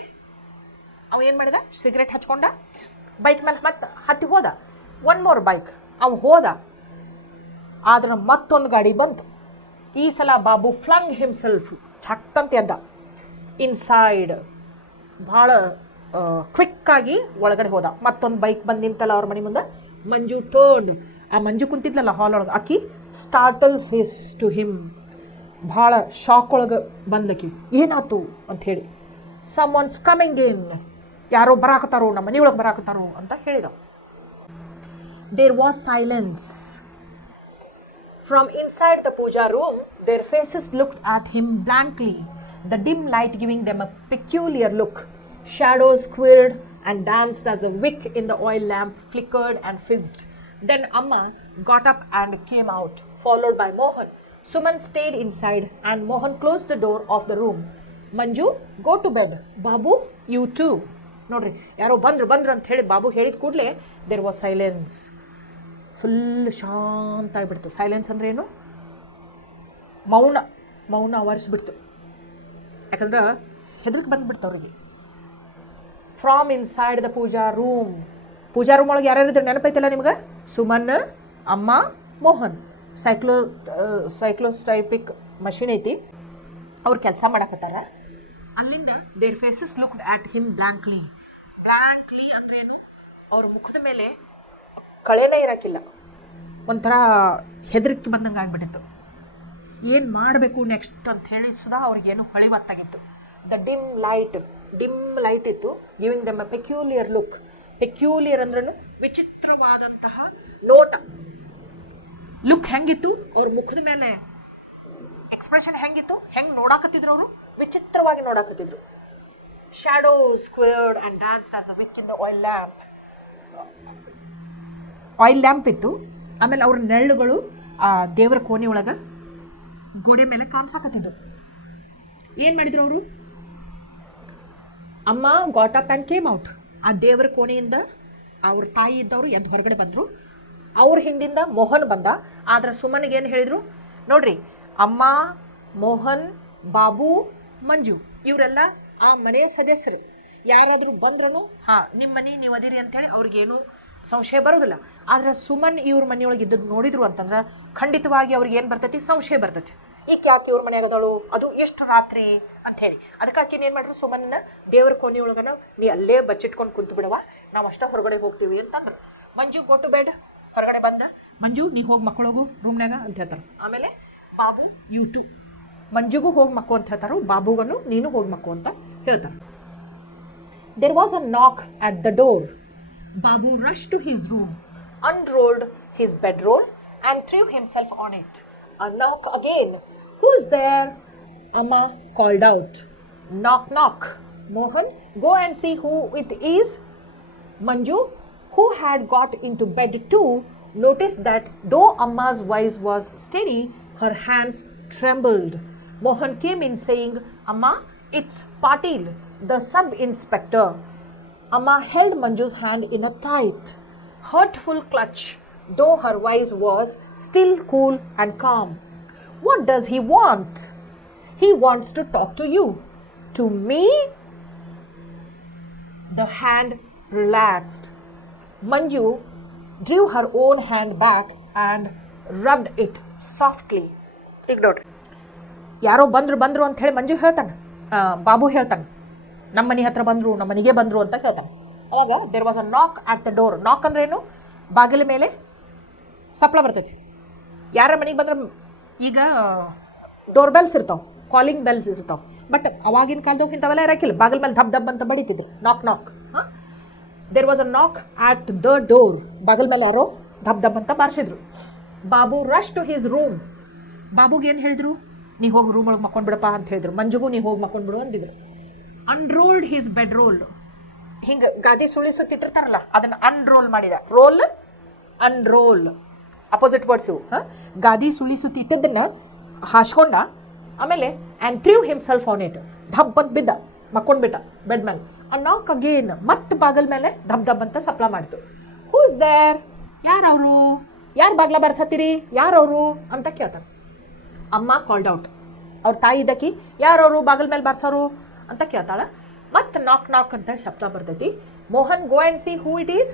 ಅವ ಏನು ಮಾಡಿದ, ಸಿಗರೇಟ್ ಹಚ್ಕೊಂಡ, ಬೈಕ್ ಮೇಲೆ ಮತ್ತೆ ಹತ್ತಿ ಹೋದ. ಒನ್ ಮೋರ್ ಬೈಕ್ ಅವ ಹೋದ. ಆದ್ರೆ ಮತ್ತೊಂದು ಗಾಡಿ ಬಂತು. ಈ ಸಲ ಬಾಬು ಫ್ಲಂಗ್ ಹಿಮ್ಸೆಲ್ಫ್, ಛಟ್ಟಂತ ಎದ್ದ ಇನ್ಸೈಡ್. ಭಾಳ ಕ್ವಿಕ್ಕಾಗಿ ಒಳಗಡೆ ಹೋದ. ಮತ್ತೊಂದು ಬೈಕ್ ಬಂದು ನಿಂತಲ್ಲ ಅವ್ರ ಮನೆ ಮುಂದೆ. ಮಂಜು ಟರ್ನ್, ಆ ಮಂಜು ಕುಂತಿದ್ಲಲ್ಲ ಹಾಲ್ ಒಳಗೆ, ಆಕಿ ಸ್ಟಾರ್ಟಲ್ ಫೇಸ್ ಟು ಹಿಮ್. ಭಾಳ ಶಾಕ್ ಒಳಗೆ ಬಂದ್ಲಕಿ, ಏನಾಯ್ತು ಅಂಥೇಳಿ. ಸಮ್ ಒನ್ಸ್ ಕಮಿಂಗ್ ಇನ್, ಯಾರೋ ಬರಾಕತ್ತಾರೋ, ನಮ್ಮ ಮನೆಯೊಳಗೆ ಬರಾಕತ್ತಾರೋ ಅಂತ ಹೇಳಿದ. There was silence. From inside the puja room, their faces looked at him blankly, the dim light giving them a peculiar look. Shadows quivered and danced as a wick in the oil lamp flickered and fizzed. Then Amma got up and came out, followed by Mohan. Suman stayed inside and Mohan closed the door of the room. Manju, go to bed. Babu, you too. ನೋಡ್ರಿ, ಯಾರೋ ಬಂದ್ರು ಅಂತ ಹೇಳಿ ಬಾಬು ಹೇಳಿದ ಕೂಡಲೇ there was silence. Full ಶಾಂತ ಆಗಿಬಿಡ್ತು. Silence ಅಂದ್ರೆ ಏನು, ಮೌನ ಆವರಿಸ್ಬಿಡ್ತು. ಯಾಕಂದ್ರೆ ಹೆದರಿಕೆ ಬಂದುಬಿಡ್ತು ಅವ್ರಿಗೆ. From inside the puja room ಒಳಗೆ ಯಾರ್ಯಾರಿದ್ರು ನೆನಪೈತಲ್ಲ ನಿಮ್ಗೆ? ಸುಮನ್, ಅಮ್ಮ, ಮೋಹನ್. ಸೈಕ್ಲೋಸ್ಟೈಪಿಕ್ ಮಷಿನ್ ಐತಿ, ಅವ್ರು ಕೆಲಸ ಮಾಡಕತ್ತಾರ. ಅಲ್ಲಿಂದ their faces looked at him blankly ಅಂದ್ರೇನು, ಅವ್ರ ಮುಖದ ಮೇಲೆ ಕಳೆನೇ ಇರೋಕ್ಕಿಲ್ಲ. ಒಂಥರ ಹೆದರಿಕೆ ಬಂದಂಗೆ ಆಗಿಬಿಟ್ಟಿತ್ತು. ಏನು ಮಾಡಬೇಕು ನೆಕ್ಸ್ಟ್ ಅಂತ ಹೇಳಿ ಸುಧಾ ಅವ್ರಿಗೇನು ಹೊಳಿವತ್ತಾಗಿತ್ತು. ದ ಡಿಮ್ ಲೈಟ್ ಇತ್ತು, giving them a peculiar look. Peculiar ಅಂದ್ರೂ ವಿಚಿತ್ರವಾದಂತಹ ನೋಟ. ಲುಕ್ ಹೆಂಗಿತ್ತು, ಅವ್ರ ಮುಖದ ಮೇಲೆ ಎಕ್ಸ್ಪ್ರೆಷನ್ ಹೆಂಗಿತ್ತು, ಹೆಂಗೆ ನೋಡಾಕತ್ತಿದ್ರು ಅವರು, ವಿಚಿತ್ರವಾಗಿ ನೋಡಾಕತ್ತಿದ್ರು. Shadows squared and danced as a wick in the oil lamp ಇತ್ತು. ಆಮೇಲೆ ಅವ್ರ ನೆರಳುಗಳು ಆ ದೇವರ ಕೋಣೆ ಒಳಗೆ ಗೋಡೆ ಮೇಲೆ ಕಾಣಿಸಾಕತ್ತಿದ್ದು. ಏನು ಮಾಡಿದ್ರು ಅವರು? ಅಮ್ಮ got up and came out. ಆ ದೇವರ ಕೋಣೆಯಿಂದ ಅವ್ರ ತಾಯಿ ಇದ್ದವರು ಎದ್ದು ಹೊರಗಡೆ ಬಂದರು. ಅವ್ರ ಹಿಂದಿಂದ ಮೋಹನ್ ಬಂದ. ಆದ್ರೆ ಸುಮನ್ಗೆ ಏನು ಹೇಳಿದರು ನೋಡ್ರಿ, ಅಮ್ಮ, ಮೋಹನ್, ಬಾಬು, ಮಂಜು ಇವರೆಲ್ಲ ಆ ಮನೆಯ ಸದಸ್ಯರು. ಯಾರಾದರೂ ಬಂದ್ರೂ ಹಾಂ ನಿಮ್ಮ ಮನೆ ನೀವು ಅದಿರಿ ಅಂಥೇಳಿ ಅವ್ರಿಗೇನು ಸಂಶಯ ಬರೋದಿಲ್ಲ. ಆದರೆ ಸುಮನ್ ಇವ್ರ ಮನೆಯೊಳಗೆ ಇದ್ದದ್ದು ನೋಡಿದ್ರು ಅಂತಂದ್ರೆ ಖಂಡಿತವಾಗಿ ಅವ್ರಿಗೆ ಏನು ಬರ್ತೈತಿ, ಸಂಶಯ ಬರ್ತೈತಿ. ಈಕೆ ಯಾಕೆ ಇವ್ರ ಮನೆಯಾಗದಳು, ಅದು ಎಷ್ಟು ರಾತ್ರಿ ಅಂತ ಹೇಳಿ. ಅದಕ್ಕೆ ಆಕಿನ ಏನು ಮಾಡ್ರು, ಸುಮನ್ನ ದೇವ್ರ ಕೋಣಿ ಒಳಗನ ನೀ ಅಲ್ಲೇ ಬಚ್ಚಿಟ್ಕೊಂಡು ಕುಂತು ಬಿಡವ, ನಾವು ಅಷ್ಟೇ ಹೊರಗಡೆ ಹೋಗ್ತೀವಿ ಅಂತಂದ್ರು. ಮಂಜು ಗೋ ಟು ಬೆಡ್, ಹೊರಗಡೆ ಬಂದ. ಮಂಜು ನೀ ಹೋಗಿ ಮಕ್ಕಳೋಗು ರೂಮ್ನಾಗ ಅಂತ ಹೇಳ್ತಾರೆ. ಆಮೇಲೆ ಬಾಬು ಯು ಟು, ಮಂಜುಗೂ ಹೋಗಿ ಮಕ್ಕೋ ಅಂತ ಹೇಳ್ತಾರೆ, ಬಾಬುಗನು ನೀನು ಹೋಗಿ ಮಕ್ಕೋ ಅಂತ ಹೇಳ್ತಾರೆ. There was a knock at the door. Babu rushed to his room, unrolled his bedroll and threw himself on it. A knock again. Who's there? Amma called out. Knock, knock. Mohan, go and see who it is. Manju, who had got into bed too, noticed that though Amma's voice was steady, her hands trembled. Mohan came in saying, Amma, it's Patil, the sub-inspector. Amma held Manju's hand in a tight, hurtful clutch, though her voice was still cool and calm. What does he want? He wants to talk to you. To me? The hand relaxed. Manju drew her own hand back and rubbed it softly. ಈಗ ನೋಡ್ರಿ, ಯಾರೋ ಬಂದ್ರು ಅಂತ ಹೇಳಿ ಮಂಜು ಹೇಳ್ತಾನೆ, ಬಾಬು ಹೇಳ್ತಾನೆ, ನಮ್ಮ ಮನೆ ಹತ್ರ ಬಂದರು, ನಮ್ಮ ಮನೆಗೆ ಬಂದರು ಅಂತ ಹೇಳ್ತಾನೆ. ಅವಾಗ ದೇರ್ ವಾಸ್ ಅ ನಾಕ್ ಅಟ್ ದ ಡೋರ್. ನಾಕ್ ಅಂದ್ರೆ ಏನು? ಬಾಗಿಲ ಮೇಲೆ ಸಪ್ಳ ಬರ್ತೈತಿ. ಯಾರ ಮನೆಗೆ ಬಂದ್ರೆ ಈಗ ಡೋರ್ ಬೆಲ್ಸ್ ಇರ್ತಾವೆ, ಕಾಲಿಂಗ್ ಬೆಲ್ಸ್ ಇರ್ತಾವೆ. ಬಟ್ ಅವಾಗಿನ ಕಾಲದಾಗ ಇಂಥವೆಲ್ಲ ಇರೋಕ್ಕಿಲ್ಲ, ಬಾಗಿಲ ಮೇಲೆ ಧಬ್ ಧಬ್ ಅಂತ ಬಡಿತಿದ್ರು. ನಾಕ್ ನಾಕ್. ದೇರ್ ವಾಸ್ ಅ ನಾಕ್ ಅಟ್ ದ ಡೋರ್. ಬಾಗಿಲ ಮೇಲೆ ಯಾರೋ ಧಬ್ ಧಬ್ ಅಂತ ಬಾರಿಸಿದ್ರು. Babu rush to his room. ಬಾಬುಗೆ ಏನು ಹೇಳಿದ್ರು? ನೀ ಹೋಗಿ ರೂಮ್ ಒಳಗೆ ಮಕ್ಕೊಂಡ್ಬಿಡಪ್ಪ ಅಂತ ಹೇಳಿದ್ರು. ಮಂಜುಗೂ ನೀ ಹೋಗಿ ಮಕ್ಕೊಂಡ್ಬಿಡು ಅಂದಿದ್ರು. ಅನ್ರೋಲ್ಡ್ ಹಿಸ್ ಬೆಡ್ ರೋಲ್. ಹಿಂಗೆ ಗಾದಿ ಸುಳಿಸುತ್ತಿಟ್ಟಿರ್ತಾರಲ್ಲ, ಅದನ್ನು ಅನ್ರೋಲ್ ಮಾಡಿದ. ರೋಲ್, ಅನ್ರೋಲ್, ಅಪೋಸಿಟ್ ವರ್ಡ್ಸ್ ಇವು. ಗಾದಿ ಸುಳಿಸುತ್ತಿಟ್ಟದನ್ನ ಹಾಸ್ಕೊಂಡ. ಆಮೇಲೆ and threw himself on it. ಧಬ್ ಅಂತ ಬಿದ್ದ, ಮಕ್ಕೊಂಡ್ಬಿಟ್ಟ ಬೆಡ್ ಮೇಲೆ. ಆ ನಾಕ್ ಅಗೇನ್, ಮತ್ತೆ ಬಾಗಲ್ ಮೇಲೆ ಧಬ್ ಧಬ್ ಅಂತ ಸಪ್ಲ ಮಾಡಿತು. Who's there? ಯಾರವರು? ಯಾರು ಬಾಗ್ಲ ಬರ್ಸತ್ತೀರಿ? ಯಾರವರು ಅಂತ ಕೇಳ್ತಾನೆ. ಅಮ್ಮ ಕಾಲ್ಡ್ ಔಟ್. ಅವ್ರ ತಾಯಿ ಇದ್ದಕಿ ಯಾರವರು ಬಾಗಲ್ ಮೇಲೆ ಬಾರ್ಸೋರು ಅಂತ ಕೇಳ್ತಾಳೆ. ಮತ್ತೆ ನಾಕ್ ನಾಕ್ ಅಂತ ಶಬ್ದ ಬರ್ತೈತಿ. Mohan, go and C who it is.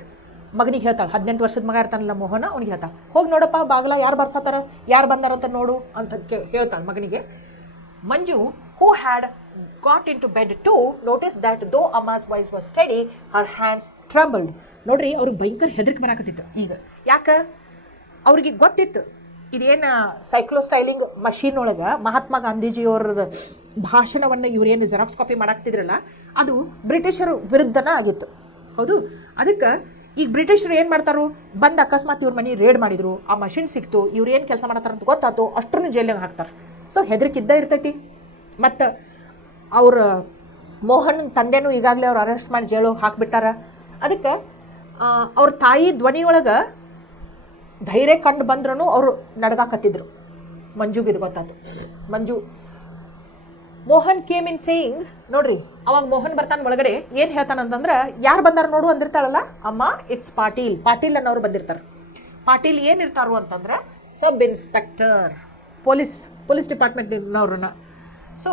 ಮಗನಿಗೆ ಹೇಳ್ತಾಳೆ, 18 ವರ್ಷದ ಮಗ ಇರ್ತಾನಲ್ಲ ಮೋಹನ, ಅವ್ನಿಗೆ ಹೇಳ್ತಾಳೆ, ಹೋಗಿ ನೋಡಪ್ಪ ಬಾಗ್ಲ ಯಾರು ಬರ್ಸತ್ತಾರ, ಯಾರು ಬಂದಾರಂತ ನೋಡು ಅಂತ ಹೇಳ್ತಾಳೆ ಮಗನಿಗೆ. Manju, who had got into bed too, notice that though Amma's voice was steady, her hands trembled. ನೋಡ್ರಿ, ಅವ್ರಿಗೆ ಭಯಂಕರ ಹೆದರಿಕೆ ಬರಾಕತ್ತಿತ್ತು ಈಗ. ಯಾಕೆ? ಅವ್ರಿಗೆ ಗೊತ್ತಿತ್ತು ಇದೇನು ಸೈಕ್ಲೋಸ್ಟೈಲಿಂಗ್ ಮಷೀನ್ ಒಳಗೆ ಮಹಾತ್ಮ ಗಾಂಧೀಜಿಯವ್ರದ ಭಾಷಣವನ್ನು ಇವರೇನು ಜೆರಾಕ್ಸ್ ಕಾಪಿ ಮಾಡಾಕ್ತಿದ್ರಲ್ಲ, ಅದು ಬ್ರಿಟಿಷರ ವಿರುದ್ಧನ ಆಗಿತ್ತು. ಹೌದು. ಅದಕ್ಕೆ ಈಗ ಬ್ರಿಟಿಷರು ಏನು ಮಾಡ್ತಾರೋ, ಬಂದು ಅಕಸ್ಮಾತ್ ಇವ್ರ ಮನೆ ರೇಡ್ ಮಾಡಿದ್ರು, ಆ ಮಷಿನ್ ಸಿಕ್ತು, ಇವ್ರು ಏನು ಕೆಲಸ ಮಾಡತ್ತಾರಂತ ಗೊತ್ತಾಯ್ತು, ಅಷ್ಟನ್ನು ಜೈಲಿಗೆ ಹಾಕ್ತಾರೆ. ಸೊ ಹೆದರಿಕೆ ಇದ್ದ ಇರ್ತೈತಿ. ಮತ್ತು ಅವ್ರ ಮೋಹನ್ ತಂದೆನೂ ಈಗಾಗಲೇ ಅವ್ರು ಅರೆಸ್ಟ್ ಮಾಡಿ ಜೈಲಿಗೆ ಹಾಕಿಬಿಟ್ಟಾರ. ಅದಕ್ಕೆ ಅವ್ರ ತಾಯಿ ಧ್ವನಿಯೊಳಗೆ ಧೈರ್ಯ ಕಂಡು ಬಂದ್ರೂ ಅವರು ನಡ್ಗಾಕತ್ತಿದ್ರು. ಮಂಜುಗೆ ಇದು ಗೊತ್ತಾಯ್ತು. ಮಂಜು, ಮೋಹನ್ ಕೇಮ್ ಇನ್ ಸೇಯಿಂಗ್, ನೋಡ್ರಿ ಅವಾಗ ಮೋಹನ್ ಬರ್ತಾನೆ ಒಳಗಡೆ. ಏನು ಹೇಳ್ತಾನಂತಂದ್ರೆ, ಯಾರು ಬಂದಾರ ನೋಡು ಅಂದಿರ್ತಾಳಲ್ಲ ಅಮ್ಮ, ಇಟ್ಸ್ ಪಾಟೀಲ್. ಪಾಟೀಲ್ ಅನ್ನೋರು ಬಂದಿರ್ತಾರೆ. ಪಾಟೀಲ್ ಏನಿರ್ತಾರು ಅಂತಂದ್ರೆ ಸಬ್ ಇನ್ಸ್ಪೆಕ್ಟರ್, ಪೊಲೀಸ್ ಡಿಪಾರ್ಟ್ಮೆಂಟ್ನವ್ರನ್ನ. So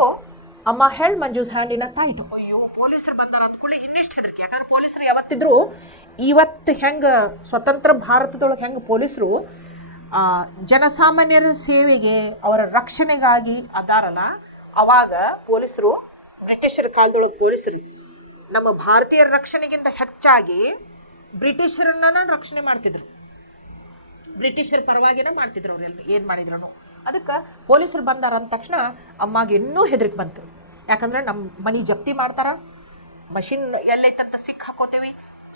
Amma held Manju's hand in a tight. ಅಯ್ಯೋ, ಪೊಲೀಸರು ಬಂದಾರ ಅಂದ್ಕೊಳ್ಳಿ ಇನ್ನಿಷ್ಟು ಹೆದರಿಕೆ. ಯಾಕಂದ್ರೆ ಪೊಲೀಸರು ಯಾವತ್ತಿದ್ರು, ಇವತ್ತು ಹೆಂಗೆ ಸ್ವತಂತ್ರ ಭಾರತದೊಳಗೆ ಹೆಂಗೆ ಪೊಲೀಸರು ಜನಸಾಮಾನ್ಯರ ಸೇವೆಗೆ, ಅವರ ರಕ್ಷಣೆಗಾಗಿ ಅದಾರಲ್ಲ, ಅವಾಗ ಪೊಲೀಸರು, ಬ್ರಿಟಿಷರ ಕಾಲದೊಳಗೆ ಪೊಲೀಸರು ನಮ್ಮ ಭಾರತೀಯರ ರಕ್ಷಣೆಗಿಂತ ಹೆಚ್ಚಾಗಿ ಬ್ರಿಟಿಷರನ್ನ ರಕ್ಷಣೆ ಮಾಡ್ತಿದ್ರು. ಬ್ರಿಟಿಷರ ಪರವಾಗಿನ ಮಾಡ್ತಿದ್ರು ಅವರೆಲ್ಲ ಏನು ಮಾಡಿದ್ರು. ಅದಕ್ಕೆ ಪೊಲೀಸರು ಬಂದಾರ ಅಂದ ತಕ್ಷಣ ಅಮ್ಮಗೆ ಇನ್ನೂ ಹೆದರಿಕೆ ಬಂತು. ಯಾಕಂದ್ರೆ ನಮ್ಮ ಮನೆ ಜಪ್ತಿ ಮಾಡ್ತಾರ, ಮಷಿನ್ ಎಲ್ಲೈತಂತ ಸಿಕ್ಕ ಹಾಕೋತೇವಿ.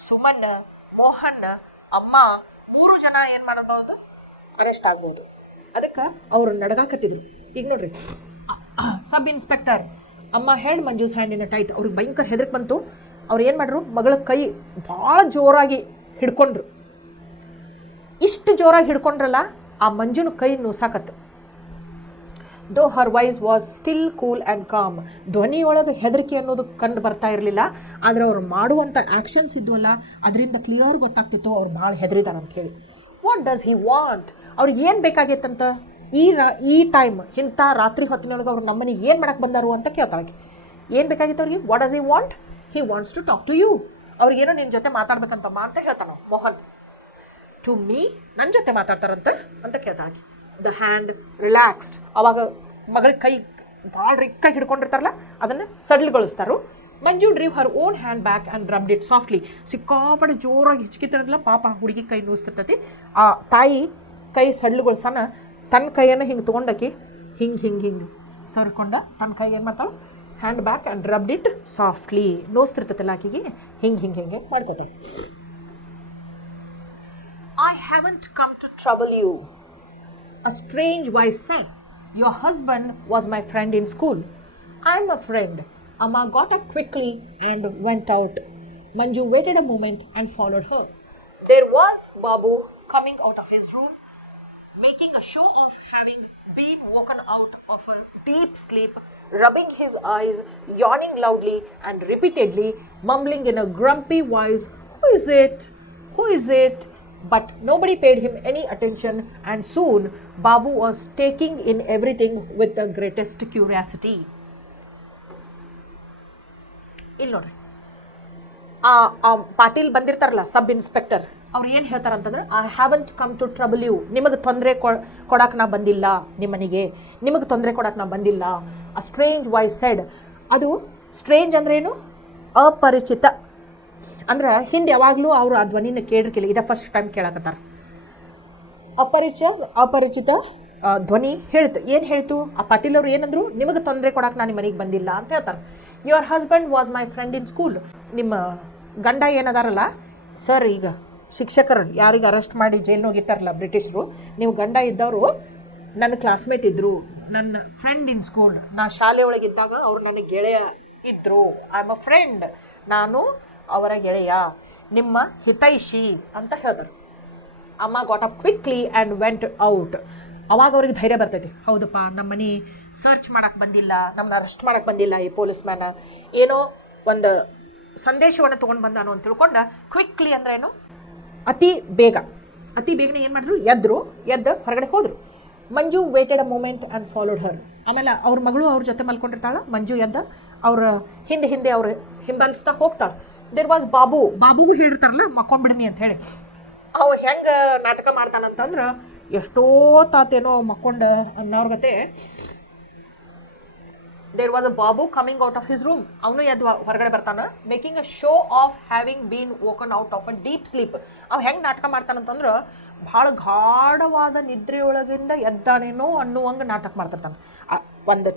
ಸುಮನ್, ಮೋಹನ್, ಅಮ್ಮ 3 ಜನ ಏನು ಮಾಡಬಹುದು, ಅರೆಸ್ಟ್ ಆಗ್ಬೋದು. ಅದಕ್ಕೆ ಅವರು ನಡಗಾಕತ್ತಿದ್ರು. ಈಗ ನೋಡ್ರಿ, sub inspector Amma held Manju's hand in a tight. ಅವ್ರಿಗೆ ಭಯಂಕರ ಹೆದರಿಕೆ ಬಂತು. ಅವ್ರು ಏನು ಮಾಡ್ರು, ಮಗಳ ಕೈ ಭಾಳ ಜೋರಾಗಿ ಹಿಡ್ಕೊಂಡ್ರು. ಇಷ್ಟು ಜೋರಾಗಿ ಹಿಡ್ಕೊಂಡ್ರಲ್ಲ, ಆ ಮಂಜುನ ಕೈ ನುಸಾಕತ್ತು. Though her voice was still cool and calm. ಧ್ವನಿಯೊಳಗೆ ಹೆದರಿಕೆ ಅನ್ನೋದು ಕಂಡು ಬರ್ತಾ ಇರಲಿಲ್ಲ. ಆದರೆ ಅವ್ರು ಮಾಡುವಂಥ ಆ್ಯಕ್ಷನ್ಸ್ ಇದ್ವಲ್ಲ, ಅದರಿಂದ ಕ್ಲಿಯರ್ ಗೊತ್ತಾಗ್ತಿತ್ತು ಅವ್ರು ಭಾಳ ಹೆದರಿದಾರೆ ಅಂತ ಹೇಳಿ. What does he want? ಅವ್ರಿಗೆ ಏನು ಬೇಕಾಗೈತಂತ ಈ ಟೈಮ್, ಇಂಥ ರಾತ್ರಿ ಹೊತ್ತಿನೊಳಗೆ ಅವ್ರು ನಮ್ಮನಿಗೆ ಏನು ಮಾಡಕ್ಕೆ ಬಂದಾರು ಅಂತ ಕೇಳ್ತಾಳೆ. ಏನು ಬೇಕಾಗಿತ್ತು ಅವ್ರಿಗೆ? What does he want? He wants to talk to you. ಅವ್ರಿಗೇನೋ ನಿನ್ನ ಜೊತೆ ಮಾತಾಡ್ಬೇಕಂತಮ್ಮ ಅಂತ ಹೇಳ್ತಾನೆ ಮೋಹನ್. ಟು ಮೀ, ನನ್ನ ಜೊತೆ ಮಾತಾಡ್ತಾರಂತ ಅಂತ ಕೇಳ್ತಾಳೆ. The hand relaxed. ಅವಾಗ ಮಗಳ ಕೈ ಭಾಳ ರಿಕ್ಕಾಗಿ ಹಿಡ್ಕೊಂಡಿರ್ತಾರಲ್ಲ ಅದನ್ನು ಸಡ್ಲುಗೊಳಿಸ್ತಾರೋ. Manju drew her own hand back and rubbed it softly. ಸಿಕ್ಕಾಪಡೆ ಜೋರಾಗಿ ಹಿಚ್ಕಿತಾರಲ್ಲ, ಪಾಪ ಹುಡುಗಿ ಕೈ ನೋಸ್ತಿರ್ತೈತಿ. ಆ ತಾಯಿ ಕೈ ಸಡ್ಲುಗೊಳ್ಸನ ತನ್ನ ಕೈಯನ್ನು ಹಿಂಗೆ ತೊಗೊಂಡಾಕಿ ಹಿಂಗೆ ಸರ್ಕೊಂಡ ತನ್ನ ಕೈಗೆ ಏನು ಮಾಡ್ತಾಳೆ, hand back and rubbed it softly. ನೋಸ್ತಿರ್ತೈತಲ್ಲ ಆಕೆಗೆ ಹಿಂಗೆ ಮಾಡ್ಕೋತಾಳೆ. I haven't come to trouble you, a strange voice said. Your husband was my friend in school. I'm a friend. Amma got up quickly and went out. Manju waited a moment and followed her. There was Babu coming out of his room, making a show of having been woken out of a deep sleep, rubbing his eyes, yawning loudly and repeatedly, mumbling in a grumpy voice, "Who is it? Who is it?" But nobody paid him any attention, and soon Babu was taking in everything with the greatest curiosity. ಇಲ್ಲಿ ನೋಡ್ರಿ, ಪಾಟೀಲ್ ಬಂದಿರ್ತಾರಲ್ಲ, ಸಬ್ inspector, ಅವ್ರು ಏನು ಹೇಳ್ತಾರಂತಂದ್ರೆ, I haven't come to trouble you. ನಿಮಗೆ ತೊಂದರೆ ಕೊಡಕ್ಕೆ ನಾ ಬಂದಿಲ್ಲ, ನಿಮ್ಮನಿಗೆ ನಿಮಗೆ ತೊಂದರೆ ಕೊಡಕ್ಕೆ ನಾ ಬಂದಿಲ್ಲ. ಅ ಸ್ಟ್ರೇಂಜ್ ವಾಯ್ಸ್ ಸೆಡ್. ಅದು ಸ್ಟ್ರೇಂಜ್ ಅಂದ್ರೇನು? ಅಪರಿಚಿತ. ಅಂದ್ರೆ ಹಿಂದೆ ಯಾವಾಗಲೂ ಅವರು ಆ ಧ್ವನಿನ ಕೇಳಿರ್ಕಿಲ್ಲ, ಇದೇ ಫಸ್ಟ್ ಟೈಮ್ ಕೇಳಕತ್ತಾರ. ಅಪರಿಚಿತ ಧ್ವನಿ ಹೇಳ್ತು. ಏನು ಹೇಳ್ತು? ಆ ಪಾಟೀಲ್ ಅವ್ರು ಏನಂದ್ರು? ನಿಮಗೆ ತೊಂದರೆ ಕೊಡಕ್ಕೆ ನಾನು ನಿಮ್ಮ ಮನೆಗೆ ಬಂದಿಲ್ಲ ಅಂತ ಹೇಳ್ತಾರೆ. Your husband was my friend in school. ನಿಮ್ಮ ಗಂಡ ಏನದಾರಲ್ಲ ಸರ್, ಈಗ ಶಿಕ್ಷಕರು ಯಾರಿಗೆ ಅರೆಸ್ಟ್ ಮಾಡಿ ಜೈಲಿಗೆ ಹೋಗಿಟ್ಟಾರಲ್ಲ ಬ್ರಿಟಿಷರು, ನೀವು ಗಂಡ ಇದ್ದವರು ನನ್ನ ಕ್ಲಾಸ್ಮೇಟ್ ಇದ್ದರು, ನನ್ನ ಫ್ರೆಂಡ್ ಇನ್ ಸ್ಕೂಲ್. ನಾ ಶಾಲೆ ಒಳಗಿದ್ದಾಗ ಅವ್ರು ನನಗೆ ಗೆಳೆಯ ಇದ್ದರು. I am a friend. ನಾನು ಅವರ ಗೆಳೆಯ, ನಿಮ್ಮ ಹಿತೈಷಿ ಅಂತ ಹೇಳ್ತಾರೆ. ಅಮ್ಮ got up quickly and went out. ಅವಾಗ ಅವ್ರಿಗೆ ಧೈರ್ಯ ಬರ್ತೈತಿ, ಹೌದಪ್ಪ, ನಮ್ಮ ಮನೆ ಸರ್ಚ್ ಮಾಡಕ್ಕೆ ಬಂದಿಲ್ಲ, ನಮ್ಮನ್ನ ಅರೆಸ್ಟ್ ಮಾಡಕ್ಕೆ ಬಂದಿಲ್ಲ ಈ ಪೊಲೀಸ್ ಮ್ಯಾನ, ಏನೋ ಒಂದು ಸಂದೇಶವನ್ನು ತೊಗೊಂಡು ಬಂದಾನು ಅಂತ ತಿಳ್ಕೊಂಡು ಕ್ವಿಕ್ಲಿ ಅಂದ್ರೇನು? ಅತಿ ಬೇಗನೆ ಏನು ಮಾಡಿದ್ರು? ಎದ್ದು ಹೊರಗಡೆ ಹೋದರು. Manju waited a moment and followed her. ಆಮೇಲೆ ಅವ್ರ ಮಗಳು ಅವ್ರ ಜೊತೆ ಮಲ್ಕೊಂಡಿರ್ತಾಳೆ. ಮಂಜು ಎದ್ದು ಅವ್ರ ಹಿಂದೆ ಅವ್ರು ಹಿಂಬಾಲಿಸ್ತಾ ಹೋಗ್ತಾಳೆ. ದೇರ್ ವಾಸ್ ಬಾಬುಗೂ ಹೇಳಿರ್ತಾರಲ್ಲ ಮಕ್ಕೊಂಬಿಡ್ನಿ ಅಂತ ಹೇಳಿ. ಅವ ಹೆಂಗೆ ನಾಟಕ ಮಾಡ್ತಾನಂತಂದ್ರೆ, ಎಷ್ಟೋ ತಾತೇನೋ ಮಕ್ಕೊಂಡ ಅನ್ನೋರ್ ಗತೆ. There was a Babu coming out of his room. ಅವನು ಎದ್ದು ಹೊರಗಡೆ ಬರ್ತಾನೆ, making a show of having been woken out of a deep sleep. ಅವ ಹೆಂಗೆ ನಾಟಕ ಮಾಡ್ತಾನಂತಂದ್ರೆ, ಭಾಳ ಗಾಢವಾದ ನಿದ್ರೆಯೊಳಗಿಂದ ಎದ್ದಾನೇನೋ ಅನ್ನುವಂಗೆ ನಾಟಕ ಮಾಡ್ತಿರ್ತಾನೆ. ಒಂದು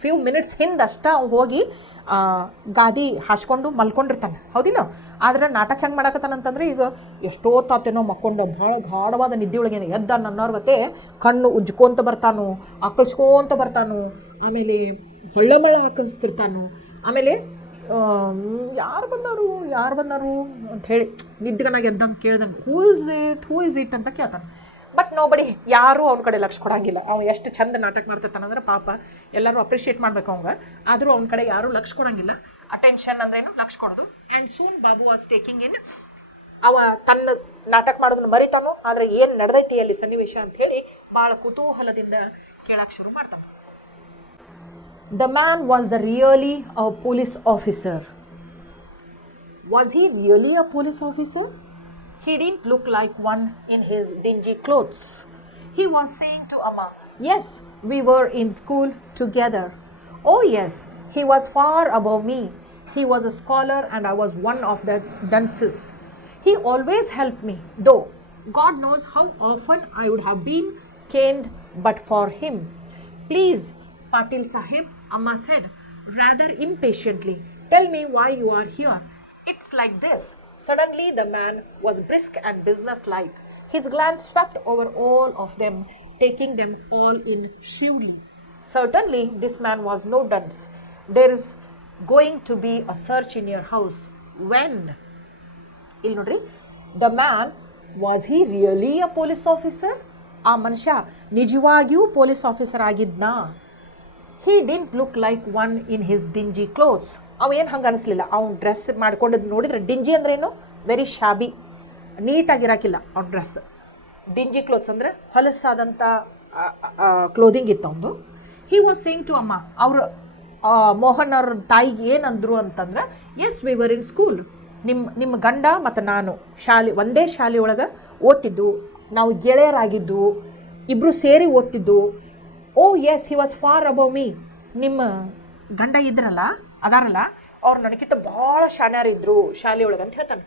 ಫ್ಯೂ ಮಿನಿಟ್ಸ್ ಹಿಂದಷ್ಟೇ ಅವು ಹೋಗಿ ಗಾದಿ ಹಾಸ್ಕೊಂಡು ಮಲ್ಕೊಂಡಿರ್ತಾನೆ, ಹೌದಿನೋ? ಆದರೆ ನಾಟಕ ಹೆಂಗೆ ಮಾಡಕತ್ತಾನಂತಂದ್ರೆ, ಈಗ ಎಷ್ಟೋ ತಾತೇನೋ ಮಕ್ಕೊಂಡು ಭಾಳ ಗಾಢವಾದ ನಿದ್ದೆಯೊಳಗೇನು ಎದ್ದ ನನ್ನವ್ರ ಗತೆ ಕಣ್ಣು ಉಜ್ಕೊಂತ ಬರ್ತಾನು, ಆಕಳಿಸ್ಕೊಂತ ಬರ್ತಾನು, ಆಮೇಲೆ ಹೊಳ್ಳಮಳ ಹಾಕಿಸ್ತಿರ್ತಾನು. ಆಮೇಲೆ ಯಾರು ಬಂದರು ಅಂತ ಹೇಳಿ ನಿದ್ದೆಗನಾಗ ಎದ್ದಂಗೆ ಕೇಳ್ದಂಗೆ, ಹೂ ಇಸ್ ಇಟ್ ಅಂತ ಕೇಳ್ತಾನೆ. ಬಟ್ ನೋಬಡಿ, ಯಾರೂ ಅವ್ನ ಕಡೆ ಲಕ್ಷ ಕೊಡಂಗಿಲ್ಲ. ಅವ್ನು ಎಷ್ಟು ಚಂದ ನಾಟಕ ಮಾಡ್ತಿರ್ತಾನಂದ್ರೆ ಪಾಪ ಎಲ್ಲರೂ ಅಪ್ರಿಷಿಯೇಟ್ ಮಾಡ್ಬೇಕು ಅವಂಗೆ. ಆದರೂ ಅವ್ನ ಕಡೆ ಯಾರೂ ಲಕ್ಷ ಕೊಡಂಗಿಲ್ಲ. ಅಟೆನ್ಷನ್ ಅಂದ್ರೇನು? ಲಕ್ಷ ಕೊಡೋದು. And soon Babu was taking ಇನ್. ಅವ ತನ್ನ ನಾಟಕ ಮಾಡೋದನ್ನ ಮರಿತಾನೋ, ಆದರೆ ಏನು ನಡೆದೈತಿ ಅಲ್ಲಿ ಸನ್ನಿವೇಶ ಅಂತ ಹೇಳಿ ಭಾಳ ಕುತೂಹಲದಿಂದ ಕೇಳಕ್ಕೆ ಶುರು ಮಾಡ್ತಾನೆ. The man was really a police officer. Was he really a police officer? He didn't look like one in his dingy clothes. He was saying to Amma, "Yes, we were in school together. Oh yes, he was far above me. He was a scholar and I was one of the dunces. He always helped me, though God knows how often I would have been caned but for him. Please, Patil Sahib," Amma said, rather impatiently, "tell me why you are here. It's like this." Suddenly the man was brisk and businesslike. His glance swept over all of them, taking them all in shrewdly. Certainly this man was no dunce. There is going to be a search in your house. When? ಇಲ್ಲಿ ನೋಡ್ರಿ, the man, was he really a police officer? ಆ ಮನುಷ್ಯ ನಿಜವಾಗಿಯೂ police officer ಆಗಿದ್ನಾ? He didn't look like one in his dingy clothes. ಅವೇನು ಹಂಗೆ ಅನಿಸ್ಲಿಲ್ಲ. ಅವ್ನು dress ಮಾಡ್ಕೊಂಡಿದ್ದು ನೋಡಿದ್ರೆ, ಡಿಂಜಿ ಅಂದ್ರೇನು? ವೆರಿ ಶಾಬಿ, ನೀಟಾಗಿರಾಕಿಲ್ಲ ಅವ್ನ ಡ್ರೆಸ್. ಡಿಂಜಿ ಕ್ಲೋತ್ಸ್ ಅಂದರೆ ಹೊಲಸಾದಂಥ ಕ್ಲೋದಿಂಗ್ ಇತ್ತು ಅವನು. ಹಿ ವಾಸ್ ಸೇಯಿಂಗ್ ಟು ಅಮ್ಮ, ಅವರು ಮೋಹನ್ ಅವ್ರ ತಾಯಿಗೆ ಏನಂದ್ರು ಅಂತಂದ್ರೆ, yes we were in school. ನಿಮ್ಮ ಗಂಡ ಮತ್ತು ನಾನು ಒಂದೇ ಶಾಲೆ ಒಳಗೆ ಓದ್ತಿದ್ದು, ನಾವು ಗೆಳೆಯರಾಗಿದ್ದು, ಇಬ್ಬರು ಸೇರಿ ಓದ್ತಿದ್ದು. Oh yes he was far above me. ನಿಮ್ಮ ಗಂಡ ಇದ್ರಲ್ಲ ಅದಾರಲ್ಲ ಅವ್ರು ನನಗಿಂತ ಭಾಳ ಶಾಣ್ಯಾರಿದ್ರು ಶಾಲೆಯೊಳಗೆ ಅಂತ ಹೇಳ್ತಾನೆ.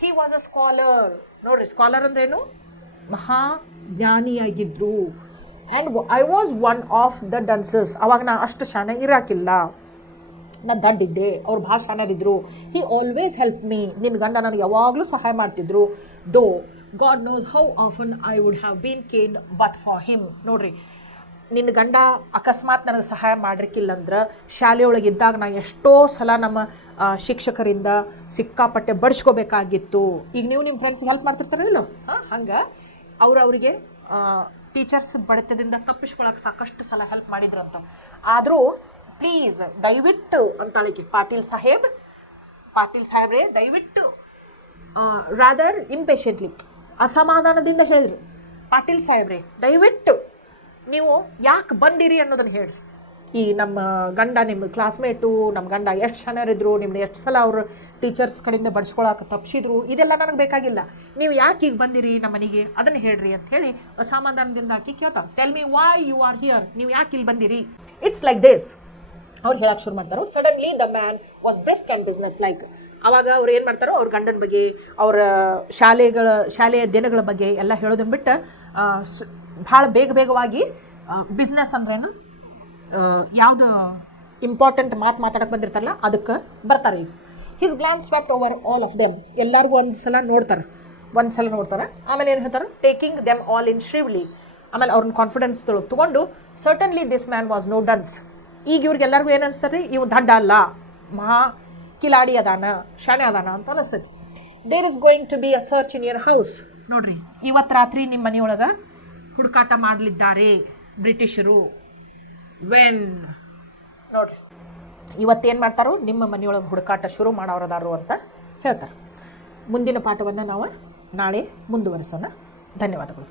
He was a scholar. ನೋಡ್ರಿ ಸ್ಕಾಲರ್ ಅಂದ್ರೇನು? ಮಹಾಜ್ಞಾನಿಯಾಗಿದ್ರು. And I was one of the dunces. ಅವಾಗ ನಾ ಅಷ್ಟು ಶಾಣೆ ಇರಾಕಿಲ್ಲ, ನಾನು ದಡ್ಡಿದ್ದೆ, ಅವ್ರು ಭಾಳ ಶಾಣ್ಯರಿದ್ರು. He always help me. ನಿನ್ನ ಗಂಡ ನನಗೆ ಯಾವಾಗಲೂ ಸಹಾಯ ಮಾಡ್ತಿದ್ರು. Though God knows how often I would have been caned but for him. ನೋಡ್ರಿ, ನಿನ್ನ ಗಂಡ ಅಕಸ್ಮಾತ್ ನನಗೆ ಸಹಾಯ ಮಾಡಿರ್ಕಿಲ್ಲಂದ್ರೆ ಶಾಲೆಯೊಳಗೆ ಇದ್ದಾಗ ನಾ ಎಷ್ಟೋ ಸಲ ನಮ್ಮ ಶಿಕ್ಷಕರಿಂದ ಸಿಕ್ಕಾಪಟ್ಟೆ ಬಡಿಸ್ಕೋಬೇಕಾಗಿತ್ತು. ಈಗ ನೀವು ನಿಮ್ಮ ಫ್ರೆಂಡ್ಸ್ಗೆ ಹೆಲ್ಪ್ ಮಾಡ್ತಿರ್ತಾರಲ್ಲ, ಹಂಗೆ ಅವರಿಗೆ ಟೀಚರ್ಸ್ ಬಡಿತದಿಂದ ತಪ್ಪಿಸ್ಕೊಳಕ್ಕೆ ಸಾಕಷ್ಟು ಸಲ ಹೆಲ್ಪ್ ಮಾಡಿದ್ರಂತ. ಆದರೂ ಪ್ಲೀಸ್ ದಯವಿಟ್ಟು ಅಂತಾಳಿಕೆ ಪಾಟೀಲ್ ಸಾಹೇಬ್ರೆ ದಯವಿಟ್ಟು ರಾದರ್ ಇಂಪೇಷೆಂಟ್ಲಿ ಅಸಮಾಧಾನದಿಂದ ಹೇಳಿದ್ರು, ಪಾಟೀಲ್ ಸಾಹೇಬ್ರೆ ದಯವಿಟ್ಟು ನೀವು ಯಾಕೆ ಬಂದಿರಿ ಅನ್ನೋದನ್ನು ಹೇಳ್ರಿ. ಈ ನಮ್ಮ ಗಂಡ ನಿಮ್ಮ ಕ್ಲಾಸ್ಮೇಟು, ನಮ್ಮ ಗಂಡ ಎಷ್ಟು ಚೆನ್ನಾರಿದ್ರು, ನಿಮ್ಮನ್ನ ಎಷ್ಟು ಸಲ ಅವರು ಟೀಚರ್ಸ್ ಕಡೆಯಿಂದ ಬಡಿಸ್ಕೊಳಕ್ಕೆ ತಪ್ಪಿಸಿದ್ರು, ಇದೆಲ್ಲ ನನಗೆ ಬೇಕಾಗಿಲ್ಲ. ನೀವು ಯಾಕೆ ಈಗ ಬಂದಿರಿ ನಮ್ಮ ಮನೆಗೆ ಅದನ್ನು ಹೇಳ್ರಿ ಅಂತ ಹೇಳಿ ಅಸಮಾಧಾನದಿಂದ ಆಕಿ ಕೇಳ್ತಾರೆ. Tell me why you are here. ನೀವು ಯಾಕೆ ಇಲ್ಲಿ ಬಂದಿರಿ? It's like this. ಅವ್ರು ಹೇಳಕ್ಕೆ ಶುರು ಮಾಡ್ತಾರೆ. Suddenly the man was brisk and businesslike. ಆವಾಗ ಅವ್ರು ಏನು ಮಾಡ್ತಾರೋ ಅವ್ರ ಗಂಡನ ಬಗ್ಗೆ, ಅವರ ಶಾಲೆಯ ದಿನಗಳ ಬಗ್ಗೆ ಎಲ್ಲ ಹೇಳೋದನ್ನು ಬಿಟ್ಟು ಭಾಳ ಬೇಗವಾಗಿ ಬಿಸ್ನೆಸ್ ಅಂದ್ರೇನು, ಯಾವುದು ಇಂಪಾರ್ಟೆಂಟ್ ಮಾತಾಡಕ್ಕೆ ಬಂದಿರ್ತಾರಲ್ಲ ಅದಕ್ಕೆ ಬರ್ತಾರೆ. ಈಗ his glance swept over all of them. ಎಲ್ಲರಿಗೂ ಒಂದು ಸಲ ನೋಡ್ತಾರೆ. ಆಮೇಲೆ ಏನು ಹೇಳ್ತಾರೆ? Taking them all in shrewdly. ಆಮೇಲೆ ಅವ್ರನ್ನ ಕಾನ್ಫಿಡೆನ್ಸ್ ತೊಗೊಂಡು certainly this man was no dunce. ಈಗ ಇವ್ರಿಗೆಲ್ಲರಿಗೂ ಏನು ಅನಿಸ್ತದೆ? ಇವು ದಡ್ಡ ಅಲ್ಲ, ಮಹಾ ಕಿಲಾಡಿ ಅದಾನ, ಶಾಣೆ ಅದಾನ ಅಂತ ಅನಿಸ್ತದೆ. There is going to be a search in your house. ನೋಡ್ರಿ, ಇವತ್ತು ರಾತ್ರಿ ನಿಮ್ಮ ಮನೆಯೊಳಗೆ ಹುಡುಕಾಟ ಮಾಡಲಿದ್ದಾರೆ ಬ್ರಿಟಿಷರು. ವೆನ್ ನೋಡ್ರಿ, ಇವತ್ತೇನು ಮಾಡ್ತಾರೋ ನಿಮ್ಮ ಮನೆಯೊಳಗೆ ಹುಡುಕಾಟ ಶುರು ಮಾಡೋರದಾರು ಅಂತ ಹೇಳ್ತಾರೆ. ಮುಂದಿನ ಪಾಠವನ್ನು ನಾವು ನಾಳೆ ಮುಂದುವರಿಸೋಣ. ಧನ್ಯವಾದಗಳು.